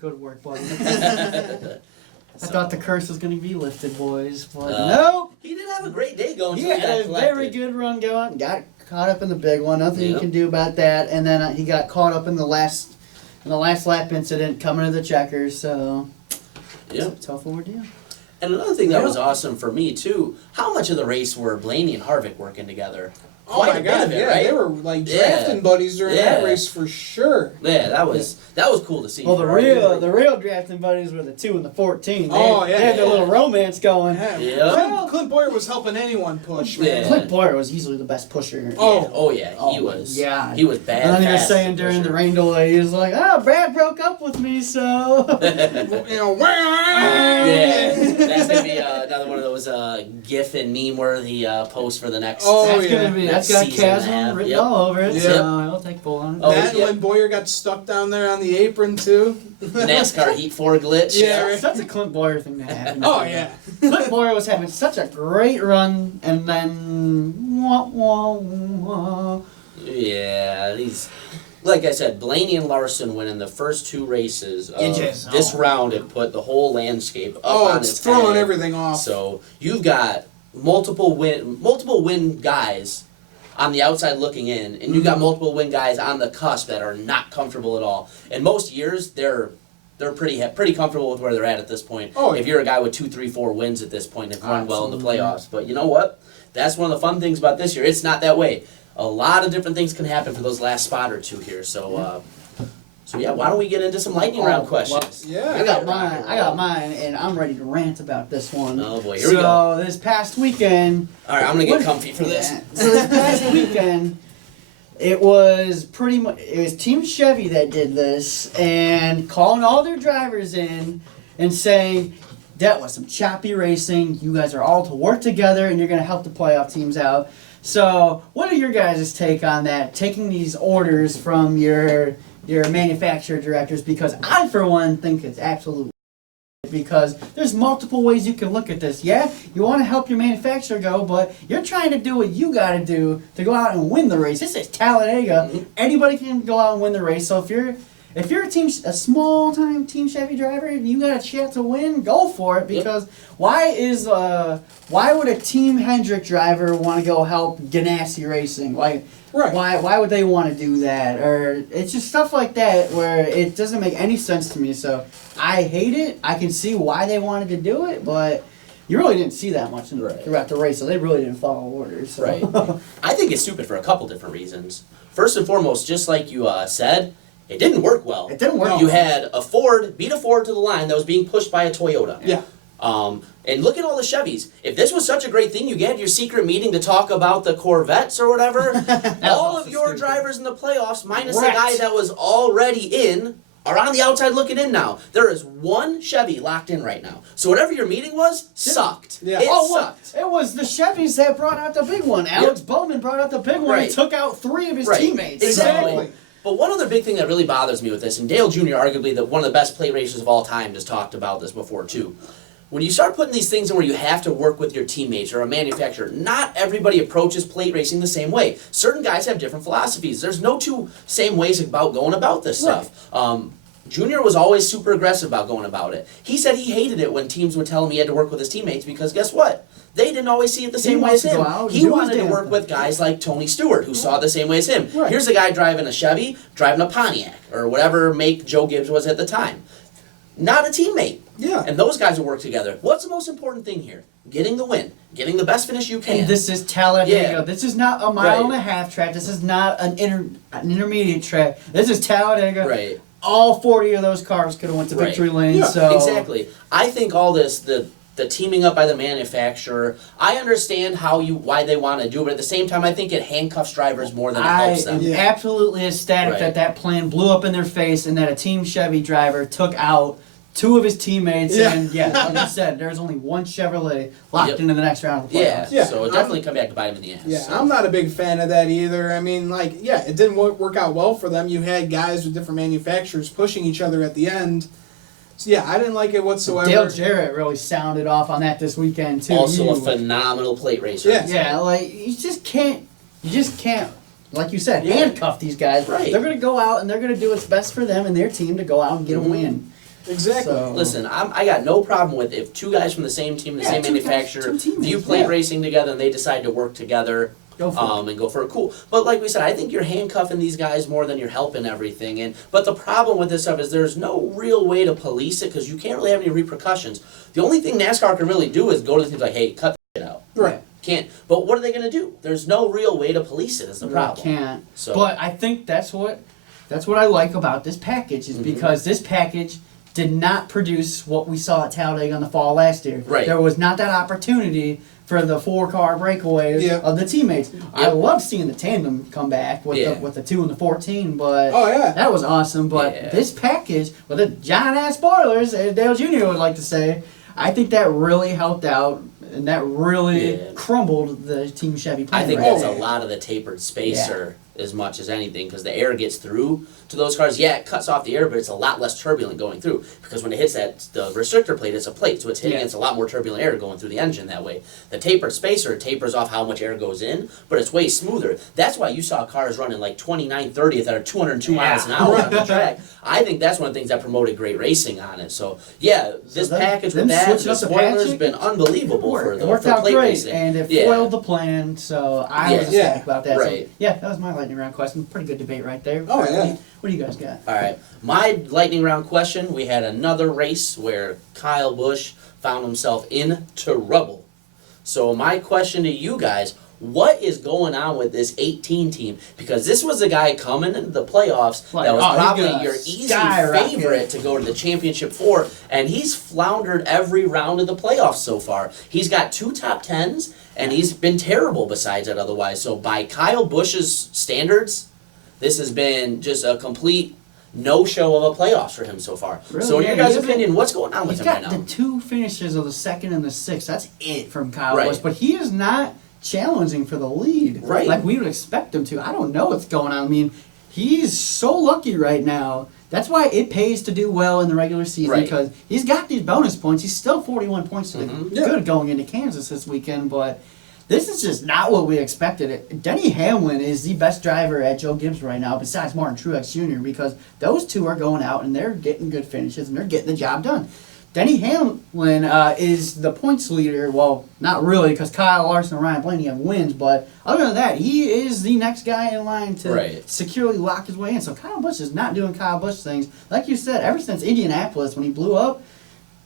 Good work, buddy. I thought the curse was going to be lifted, boys, but nope. He did have a great day going. He till had a got very collected. good run going. Got caught up in the big one. Nothing you Yep. can do about that. And then he got caught up in the last lap incident coming to the checkers. So Yep. tough ordeal. And another thing that Yeah. was awesome for me too, how much of the race were Blaney and Harvick working together? oh my a bit god, of it, yeah, right? they were like Yeah. drafting buddies during that Yeah. race for sure. Yeah, that was cool to see. Well, the for our- real drafting buddies were the 2 and the 14. They, Oh, yeah. they had their little romance going. Yeah. Yeah. Clint Boyer was helping anyone push, man. Yeah. Clint Boyer was easily the best pusher. Oh yeah, he Oh, was. yeah. He was bad. And then he was fast, saying for during the sure. rain delay, he was like, "Oh, Brad broke up with me, so." You know, Yeah, that's gonna be another one of those GIF and meme worthy posts for the next. Oh, That's yeah. gonna be. That's got Season and a chasm half, written yep. all over it. Yep. So I'll take full on it. Oh, that yeah. when Boyer got stuck down there on the apron too. NASCAR Heat 4 glitch. Yeah, right. That's a Clint Boyer thing to happen. Oh yeah. Clint Boyer was having such a great run, and then wah, wah, wah. Yeah, he's like I said, Blaney and Larson winning the first 2 races of It just- this oh. round and put the whole landscape up Oh, on it's its throwing head. everything off. So you've got multiple win guys on the outside looking in, and you've got multiple win guys on the cusp that are not comfortable at all. And most years they're pretty comfortable with where they're at this point. Oh, if yeah. you're a guy with 2, 3, 4 wins at this point and have run well in the Absolutely. playoffs. But you know what? That's one of the fun things about this year. It's not that way. A lot of different things can happen for those last spot or 2 here. So, yeah, why don't we get into some lightning round questions? Yeah. I got mine, and I'm ready to rant about this one. Oh boy, here we go. So this past weekend, All right, I'm gonna get comfy for this. Yeah. So this past weekend, it was pretty much Team Chevy that did this, and calling all their drivers in and saying that was some choppy racing. You guys are all to work together, and you're gonna help the playoff teams out. So, what are your guys' take on that? Taking these orders from your manufacturer directors, because I, for one, think it's absolute. Because there's multiple ways you can look at this. Yeah, you want to help your manufacturer go, but you're trying to do what you got to do to go out and win the race. This is Talladega. Mm-hmm. Anybody can go out and win the race. So if you're a small time Team Chevy driver and you got a chance to win, go for it. Because why would a Team Hendrick driver want to go help Ganassi Racing? Like, Right. why would they want to do that? Or it's just stuff like that where it doesn't make any sense to me. So I hate it. I can see why they wanted to do it, but you really didn't see that much throughout the race, so they really didn't follow orders. So. Right. I think it's stupid for a couple different reasons. First and foremost, just like you said, it didn't work well. It didn't work. You had a Ford beat a Ford to the line that was being pushed by a Toyota. Yeah. And look at all the Chevys. If this was such a great thing, you had your secret meeting to talk about the Corvettes or whatever. All of your drivers in the playoffs, minus the Wrecked. guy that was already in, are on the outside looking in now. There is one Chevy locked in right now. So whatever your meeting was, sucked. Yeah. It Oh, sucked. it was the Chevys that brought out the big one. Alex Bowman brought out the big one Right. and took out 3 of his Right. teammates. Exactly. So- But one other big thing that really bothers me with this, and Dale Jr., arguably one of the best plate racers of all time, has talked about this before too. When you start putting these things in where you have to work with your teammates or a manufacturer, not everybody approaches plate racing the same way. Certain guys have different philosophies. There's no 2 same ways about going about this stuff. Junior was always super aggressive about going about it. He said he hated it when teams would tell him he had to work with his teammates because guess what? They didn't always see it the same way wants as to him. go out and He do his wanted to damn work thing. with guys like Tony Stewart, who saw it the same way as him. Right. Here's a guy driving a Chevy, driving a Pontiac, or whatever make Joe Gibbs was at the time. not a teammate. Yeah. And those guys will work together. What's the most important thing here? Getting the win. Getting the best finish you can. And this is Talladega. Yeah. This is not a mile Right. and a half track. This is not an intermediate track. This is Talladega. Right. All 40 of those cars could have went to Right. victory lane. Yeah, so Exactly. I think all this, the teaming up by the manufacturer, I understand why they want to do it, but at the same time, I think it handcuffs drivers more than it I helps them. am absolutely ecstatic Right. that plan blew up in their face and that a Team Chevy driver took out 2 of his teammates. Yeah. And like you said, there's only one Chevrolet locked Yep. into the next round of the Yeah, playoffs. Yeah, so it I'm- definitely come back to bite him in the ass. Yeah, so. I'm not a big fan of that either. I mean, like, yeah, it didn't work out well for them. You had guys with different manufacturers pushing each other at the end. So, yeah, I didn't like it whatsoever. Dale Jarrett really sounded off on that this weekend too. Also a He- phenomenal plate racer. Yeah. Yeah, like you just can't, like you said, Yeah. handcuff these guys. Right. They're gonna go out and they're gonna do what's best for them and their team to go out and get Mhm. a win. Exactly. So- Listen, I got no problem with if 2 guys from the same team, the Yeah, same 2 guys, manufacturer, 2 teammates, view plate yeah. racing together and they decide to work together. Go for it. And go for it. Cool. But like we said, I think you're handcuffing these guys more than you're helping everything. But the problem with this stuff is there's no real way to police it because you can't really have any repercussions. The only thing NASCAR can really do is go to the teams like, hey, cut the shit out. Right. Can't. But what are they going to do? There's no real way to police it. Is the They problem. can't. So. But I think that's what I like about this package is Mhm. because this package did not produce what we saw at Talladega in the fall last year. Right. There was not that opportunity for the 4-car breakaway Yeah. of the teammates. I Yep. love seeing the tandem come back with Yeah. the 2 and the 14, but Oh, yeah. that was awesome. But Yeah. this package with the giant ass spoilers, as Dale Jr. would like to say, I think that really helped out and that really Yeah. crumbled the Team Chevy plan. I think right that's now. a lot of the tapered spacer as much as anything because the air gets through to those cars. Yeah, it cuts off the air, but it's a lot less turbulent going through because when it hits the restrictor plate, it's a plate, so it's hitting against a lot more turbulent air going through the engine that way. The tapered spacer tapers off how much air goes in, but it's way smoother. That's why you saw cars running like 29, 30th that are 202 miles an hour on the track. I think that's one of the things that promoted great racing on it. So yeah, this them- package them with that, switching the up the spoilers package, been unbelievable for It worked for out plate great, racing. and it Yeah. foiled the plan. So I was Yeah. ecstatic about that. Right. So, yeah, that was my lightning round question. Pretty good debate right there. Oh, yeah. What do you guys got? All right, my lightning round question. We had another race where Kyle Busch found himself in trouble. So my question to you guys: what is going on with this 18 team? Because this was a guy coming into the playoffs Like, that was oh, he's probably gonna your easy skyrocket. favorite to go to the championship for, and he's floundered every round of the playoffs so far. He's got 2 top 10s, and he's been terrible besides that otherwise. So by Kyle Busch's standards, this has been just a complete no-show of a playoffs for him so far. Really? So in Yeah, your guys' he hasn't- opinion, what's going on with He's him got right the now? 2 finishes of the 2nd and the 6th. That's it from Kyle Right. Busch. But he is not challenging for the lead Right. like we would expect him to. I don't know what's going on. I mean, he's so lucky right now. That's why it pays to do well in the regular season Right. because he's got these bonus points. He's still 41 points to the Mhm. Yeah. good going into Kansas this weekend, but this is just not what we expected. Denny Hamlin is the best driver at Joe Gibbs right now, besides Martin Truex Jr., because those 2 are going out and they're getting good finishes and they're getting the job done. Denny Hamlin is the points leader. Well, not really, because Kyle Larson and Ryan Blaney have wins, but other than that, he is the next guy in line to Right. securely lock his way in. So Kyle Busch is not doing Kyle Busch things. Like you said, ever since Indianapolis, when he blew up,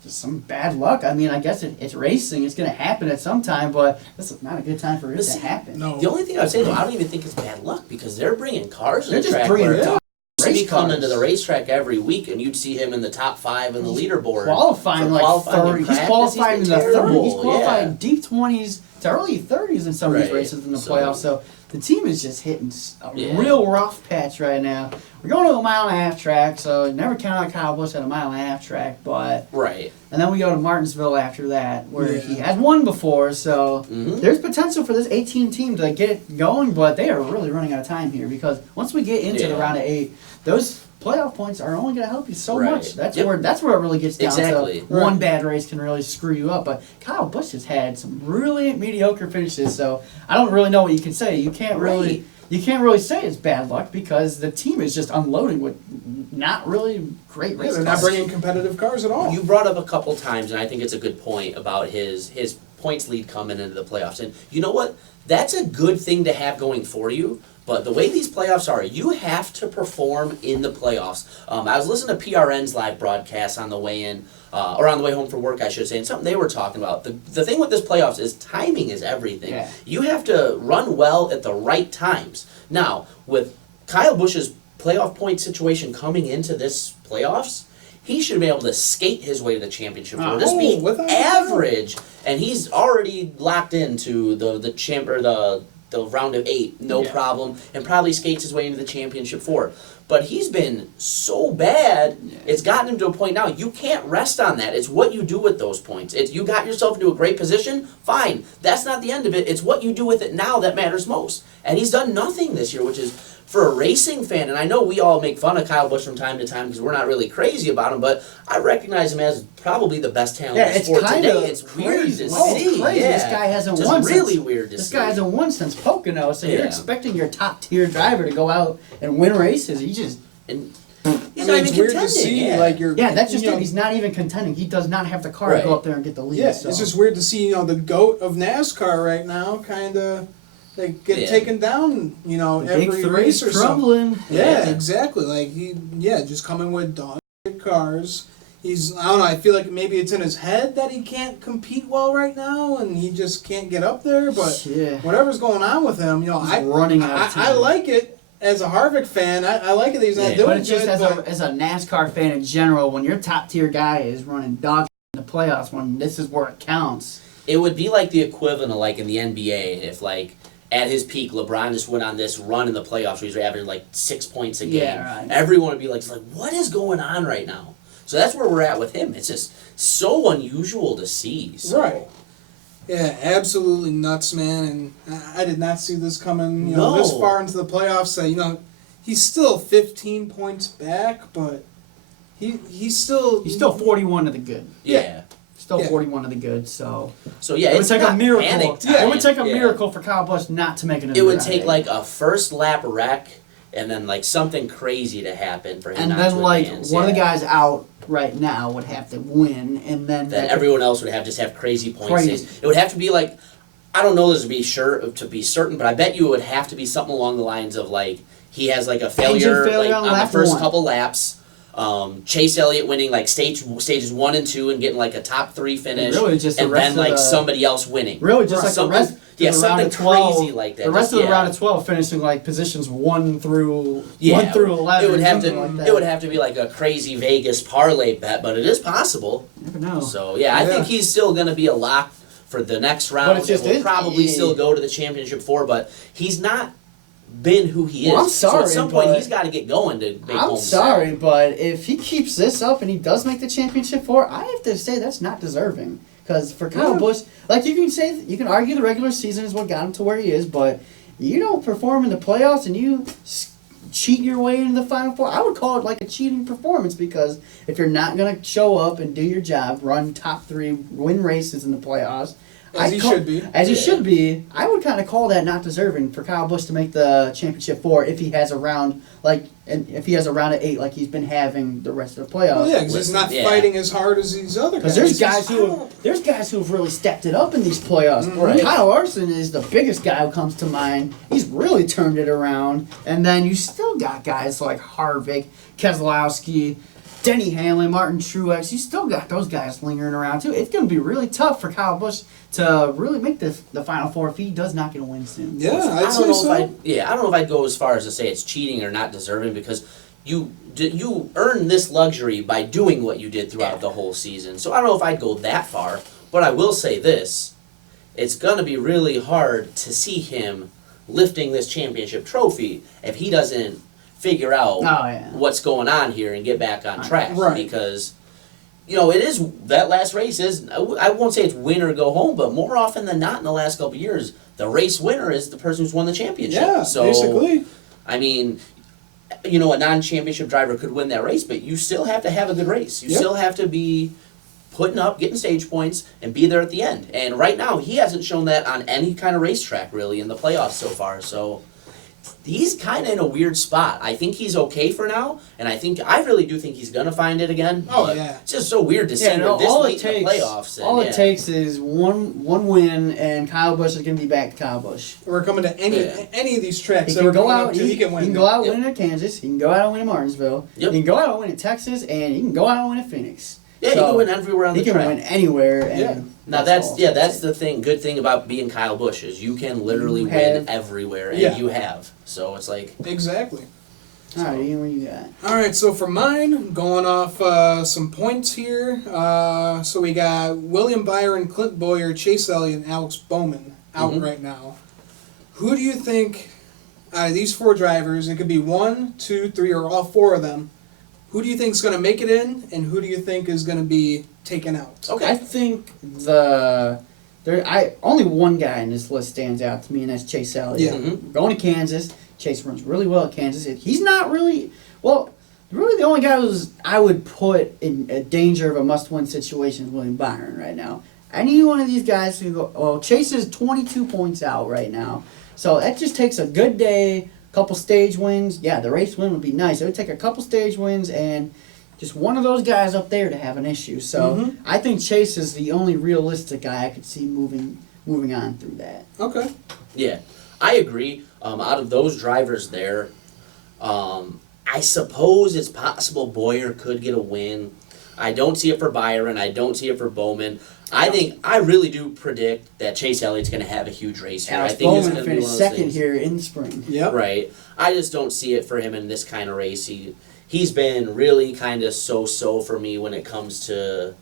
just some bad luck. I mean, I guess it's racing. It's going to happen at some time, but this is not a good time for it to Listen, happen. No. The only thing I would say though, I don't even think it's bad luck because they're bringing cars to They're the just track bringing where it he'd be race coming cars. to the racetrack every week, and you'd see him in the top 5 in the leaderboard. Qualifying For like qualifying in 30. He's practice, qualifying in he's the been 30s. He's terrible, qualifying yeah. deep 20s to early 30s in some of these Right. races in the So- playoffs. So the team is just hitting a Yeah. real rough patch right now. We're going to a mile and a half track, so never count out Kyle Busch at a mile and a half track. But Right. and then we go to Martinsville after that, where Yeah. he has won before. So Mhm. there's potential for this 18 team to get it going, but they are really running out of time here because once we get into the Yeah. round of 8, those playoff points are only going to help you so Right. much. That's Yep. where it really gets down Exactly. to. One bad race can really screw you up. But Kyle Busch has had some really mediocre finishes, so I don't really know what you can say. You can't really. Right. You can't really say it's bad luck because the team is just unloading with not really great Yeah, race they're not cars. bringing competitive cars at all. You brought up a couple times, and I think it's a good point about his points lead coming into the playoffs. And you know what? That's a good thing to have going for you But the way these playoffs are, you have to perform in the playoffs. I was listening to PRN's live broadcast on the way in, or on the way home from work, I should say, and something they were talking about. The thing with this playoffs is timing is everything. Yeah. You have to run well at the right times. Now, with Kyle Busch's playoff point situation coming into this playoffs, he should be able to skate his way to the championship. Just be average, and he's already locked into the round of 8, no problem, and probably skates his way into the championship 4. But he's been so bad, it's gotten him to a point now, you can't rest on that. It's what you do with those points. If you got yourself into a great position, fine. That's not the end of it. It's what you do with it now that matters most. And he's done nothing this year, which is, for a racing fan, and I know we all make fun of Kyle Busch from time to time because we're not really crazy about him, but I recognize him as probably the best talent in the sport today. It's weird to see. It's crazy. Yeah. This guy hasn't Just won really since, weird to this see. guy hasn't won since Pocono, so you're expecting your top tier driver to go out and win races. He just And I he's not mean, even it's weird to contending. see, Yeah. like, you're... that's just you know, it. He's not even contending. He does not have the car Right. to go up there and get the lead. Yeah, so. it's just weird to see, the GOAT of NASCAR right now kind of get taken down, every Big Three race or something. troubling. Yeah, exactly. Like, just coming with dog cars. I don't know, I feel like maybe it's in his head that he can't compete well right now and he just can't get up there, but whatever's going on with him, He's running out of time. I like it. As a Harvick fan, I like it that he's not doing But it's just good, as a NASCAR fan in general, when your top tier guy is running dog in the playoffs, when this is where it counts. It would be like the equivalent of like in the NBA if like at his peak LeBron just went on this run in the playoffs where he's averaging like 6 points a game. Yeah, right. Everyone would be like, what is going on right now? So that's where we're at with him. It's just so unusual to see. So. Right. Yeah, absolutely nuts, man. And I did not see this coming, No. this far into the playoffs. He's still 15 points back, but he's still 41 to the good. Yeah. Still 41 to the good, so yeah, it would it's take a not miracle. panic time. It would take a miracle for Kyle Busch not to make it. It would take like a first lap wreck and then like something crazy to happen for him. and not then to like advance. one of the guys out right now would have to win, and then Then everyone else would just have crazy points. Crazy. It would have to be like, I don't know this to be certain, but I bet you it would have to be something along the lines of like he has like a failure like, on on the lap first 1. couple laps. Chase Elliott winning like stages 1 and 2 and getting like a top 3 finish, Really just the and rest then of like the- somebody else winning. Really, just like something, the rest. yeah, the something round of 12, crazy like that. The rest Just, of the round of 12 finishing like positions 1 through 1 11. It would have to. like that. It would have to be like a crazy Vegas parlay bet, but it is possible. You never know. So I think he's still going to be a lock for the next round. But it's just and will probably still go to the championship 4, but he's not been who he is. Well, I'm so sorry, at some point but he's got to get going to make I'm home sorry, but if he keeps this up and he does make the championship 4, I have to say that's not deserving. Because for Kyle Busch, like you can argue the regular season is what got him to where he is, but you don't perform in the playoffs and you cheat your way into the Final Four. I would call it like a cheating performance, because if you're not going to show up and do your job, run top 3, win races in the playoffs, As he should be. As he should be. I would kind of call that not deserving for Kyle Busch to make the championship 4 if he has a round if he has a round of 8 like he's been having the rest of the playoffs. Well, yeah, because he's not fighting as hard as these other guys. Because there's guys who've really stepped it up in these playoffs. Mm-hmm. Kyle Larson is the biggest guy who comes to mind. He's really turned it around. And then you still got guys like Harvick, Keselowski, Denny Hamlin, Martin Truex. You still got those guys lingering around too. It's going to be really tough for Kyle Busch to really make the Final Four if he does not get a win soon. Yeah, I I'd don't say know so. I don't know if I'd go as far as to say it's cheating or not deserving, because you earned this luxury by doing what you did throughout the whole season. So I don't know if I'd go that far, but I will say this: it's gonna be really hard to see him lifting this championship trophy if he doesn't figure out what's going on here and get back on track. Right. Because it is that last race is, I won't say it's win or go home, but more often than not in the last couple of years, the race winner is the person who's won the championship. Yeah, so, basically. I mean, a non-championship driver could win that race, but you still have to have a good race. You still have to be putting up, getting stage points, and be there at the end. And right now, he hasn't shown that on any kind of racetrack, really, in the playoffs so far. So he's kind of in a weird spot. I think he's okay for now, and I really do think he's gonna find it again. Oh, but yeah. It's just so weird to see Yeah, no, we're this all late it in the takes, playoffs. all it takes is one win, and Kyle Busch is going to be back to Kyle Busch. We're coming to any of these tracks He that can we're go going out. up to. He can win. He can go out Yep. and win at Kansas. He can go out and win at Martinsville. Yep. He can go out and win at Texas, and he can go out and win at Phoenix. Yeah, he So, can win everywhere on the He can track. win anywhere. And Yeah. Now that's the thing. Good thing about being Kyle Busch is you can literally You win have- everywhere, and Yeah. you have. So it's like Exactly. All right, Ian, what you got? All right, so for mine, going off some points here. So we got William Byron, Clint Bowyer, Chase Elliott, and Alex Bowman out Mhm. right now. Who do you think out of these four drivers, it could be 1, 2, 3, or all four of them, who do you think is going to make it in, and who do you think is going to be taken out? okay. I think only one guy in this list stands out to me, and that's Chase Elliott. Yeah. Mhm. Going to Kansas, Chase runs really well at Kansas. He's not really the only guy who's I would put in a danger of a must-win situation is William Byron right now. Any one of these guys who go, well, Chase is 22 points out right now, so that just takes a good day, a couple stage wins. Yeah, the race win would be nice. It would take a couple stage wins and just one of those guys up there to have an issue. So Mhm. I think Chase is the only realistic guy I could see moving on through that. Okay. Yeah, I agree. Out of those drivers there, I suppose it's possible Bowyer could get a win. I don't see it for Byron. I don't see it for Bowman. I really do predict that Chase Elliott's going to have a huge race here. Alex I think it's Bowman going to be one finished of those second things. here in the spring. Yep. Right. I just don't see it for him in this kind of race. He's been really kind of so-so for me when it comes to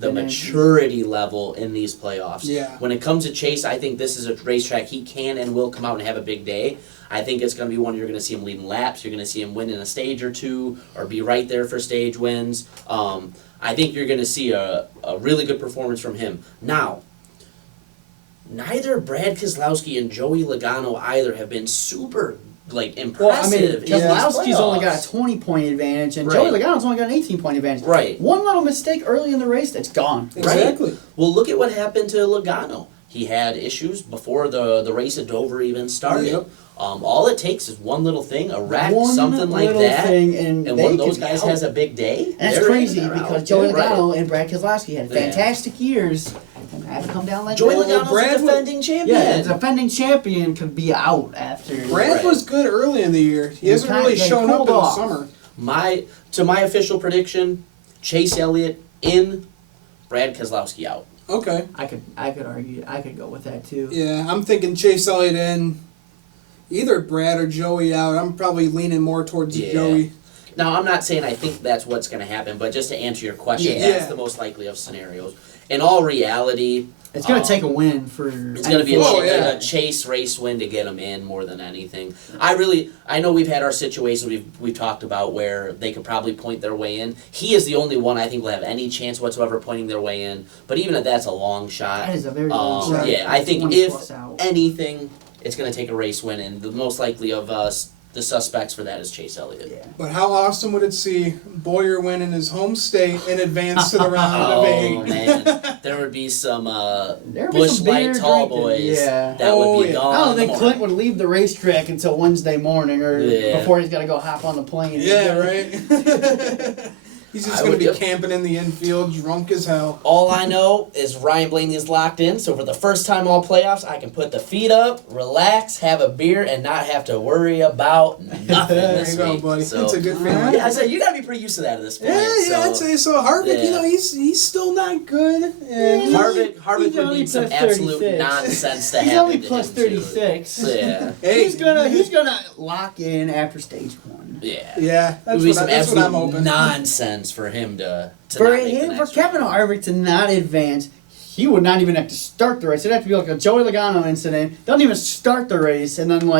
the been maturity level in these playoffs. Yeah. When it comes to Chase, I think this is a racetrack he can and will come out and have a big day. I think it's going to be one you're going to see him leading laps. You're going to see him winning a stage or two or be right there for stage wins. I think you're going to see a really good performance from him. Now, neither Brad Keselowski and Joey Logano either have been super impressive. Well, I mean, in these Keselowski's only got playoffs. a 20-point advantage, and Right. Joey Logano's only got an 18-point advantage. Right. One little mistake early in the race, that's gone. Exactly. Well, look at what happened to Logano. He had issues before the race at Dover even started. Yep. All it takes is one little thing, a wreck, One something like little that, thing, and and they one of those can guys help. has a big day. And that's they're in, crazy they're because out. Joey Yeah, right. Logano and Brad Keselowski had Yeah. fantastic years and had to come down like Joey that. Logano's Brad a defending champion. Yeah, the defending champion could be out after. Brad Right. was good early in the year. He hasn't really kinda shown up cooled in the off. summer. My official prediction: Chase Elliott in, Brad Keselowski out. Okay. I could argue. I could go with that too. Yeah, I'm thinking Chase Elliott in, either Brad or Joey out. I'm probably leaning more towards Yeah. Joey. Now, I'm not saying I think that's what's going to happen, but just to answer your question, Yeah. that's the most likely of scenarios. In all reality, It's going to take a win for. it's going to be Oh, yeah. a chase race win to get them in more than anything. I know we've had our situations we've talked about where they could probably point their way in. He is the only one I think will have any chance whatsoever pointing their way in. But even if that's a long shot, That is a very long shot. yeah, I think 20 if plus out. anything, it's going to take a race win, and the most likely of the suspects for that is Chase Elliott. Yeah. But how awesome would it see Bowyer win in his home state and advance to the round of Oh 8? man, there would be some There'd be Bush some Light beer tall drinking, boys yeah. that Oh, would be yeah. gone. I don't in the think Clint morning. would leave the racetrack until Wednesday morning or Yeah. before he's got to go hop on the plane. Yeah, right? He's just I going to would- be camping in the infield, drunk as hell. All I know is Ryan Blaney is locked in, so for the first time all playoffs, I can put the feet up, relax, have a beer, and not have to worry about nothing There this you go, week. buddy. So, It's a good All feeling. right. yeah, I said you got to be pretty used to that at this point. Yeah, I'd say so. Harvick, Yeah. he's still not good. And Harvick He's would only need some plus absolute 36. nonsense to He's happen only to plus him, too. 36. Yeah, hey, He's gonna lock in after stage 1. yeah. Yeah, It would be some that's what I'm absolute hoping. nonsense for him to For not make the him, for next Kevin round. Harvick to not advance, he would not even have to start the race. It'd have to be like a Joey Logano incident. Don't even start the race, and then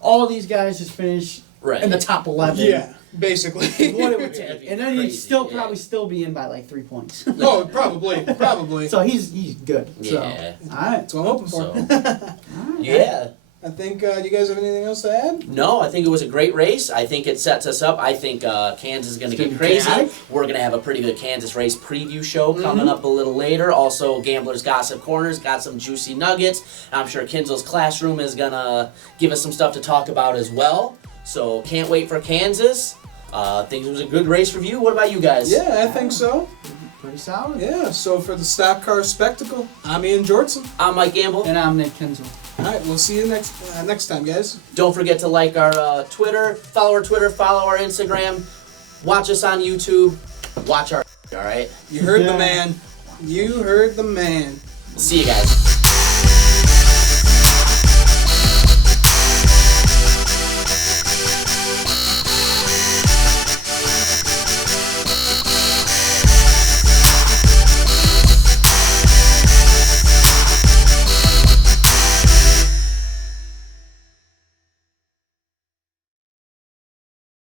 all these guys just finish Right. in the top 11. Yeah, basically. What it would That'd take, be and then he'd crazy, still yeah. probably still be in by 3 points. Oh, probably. So he's good. So, Yeah. all right. That's what I'm hoping for. So, yeah. I think you guys have anything else to add? No, I think it was a great race. I think it sets us up. I think Kansas is going to It's get gonna be crazy. chaotic. We're going to have a pretty good Kansas race preview show coming up a little later. Also, Gamblers Gossip Corners got some juicy nuggets. I'm sure Kinzel's Classroom is going to give us some stuff to talk about as well. So can't wait for Kansas. Think it was a good race review. What about you guys? Yeah, I think so. Pretty solid. Yeah, so for the Stock Car Spectacle, I'm Ian Jortson. I'm Mike Gamble. And I'm Nick Kinzel. All right, we'll see you next time, guys. Don't forget to like our Twitter, follow our Instagram, watch us on YouTube, watch our all right? You heard Yeah. the man. You heard the man. See you guys.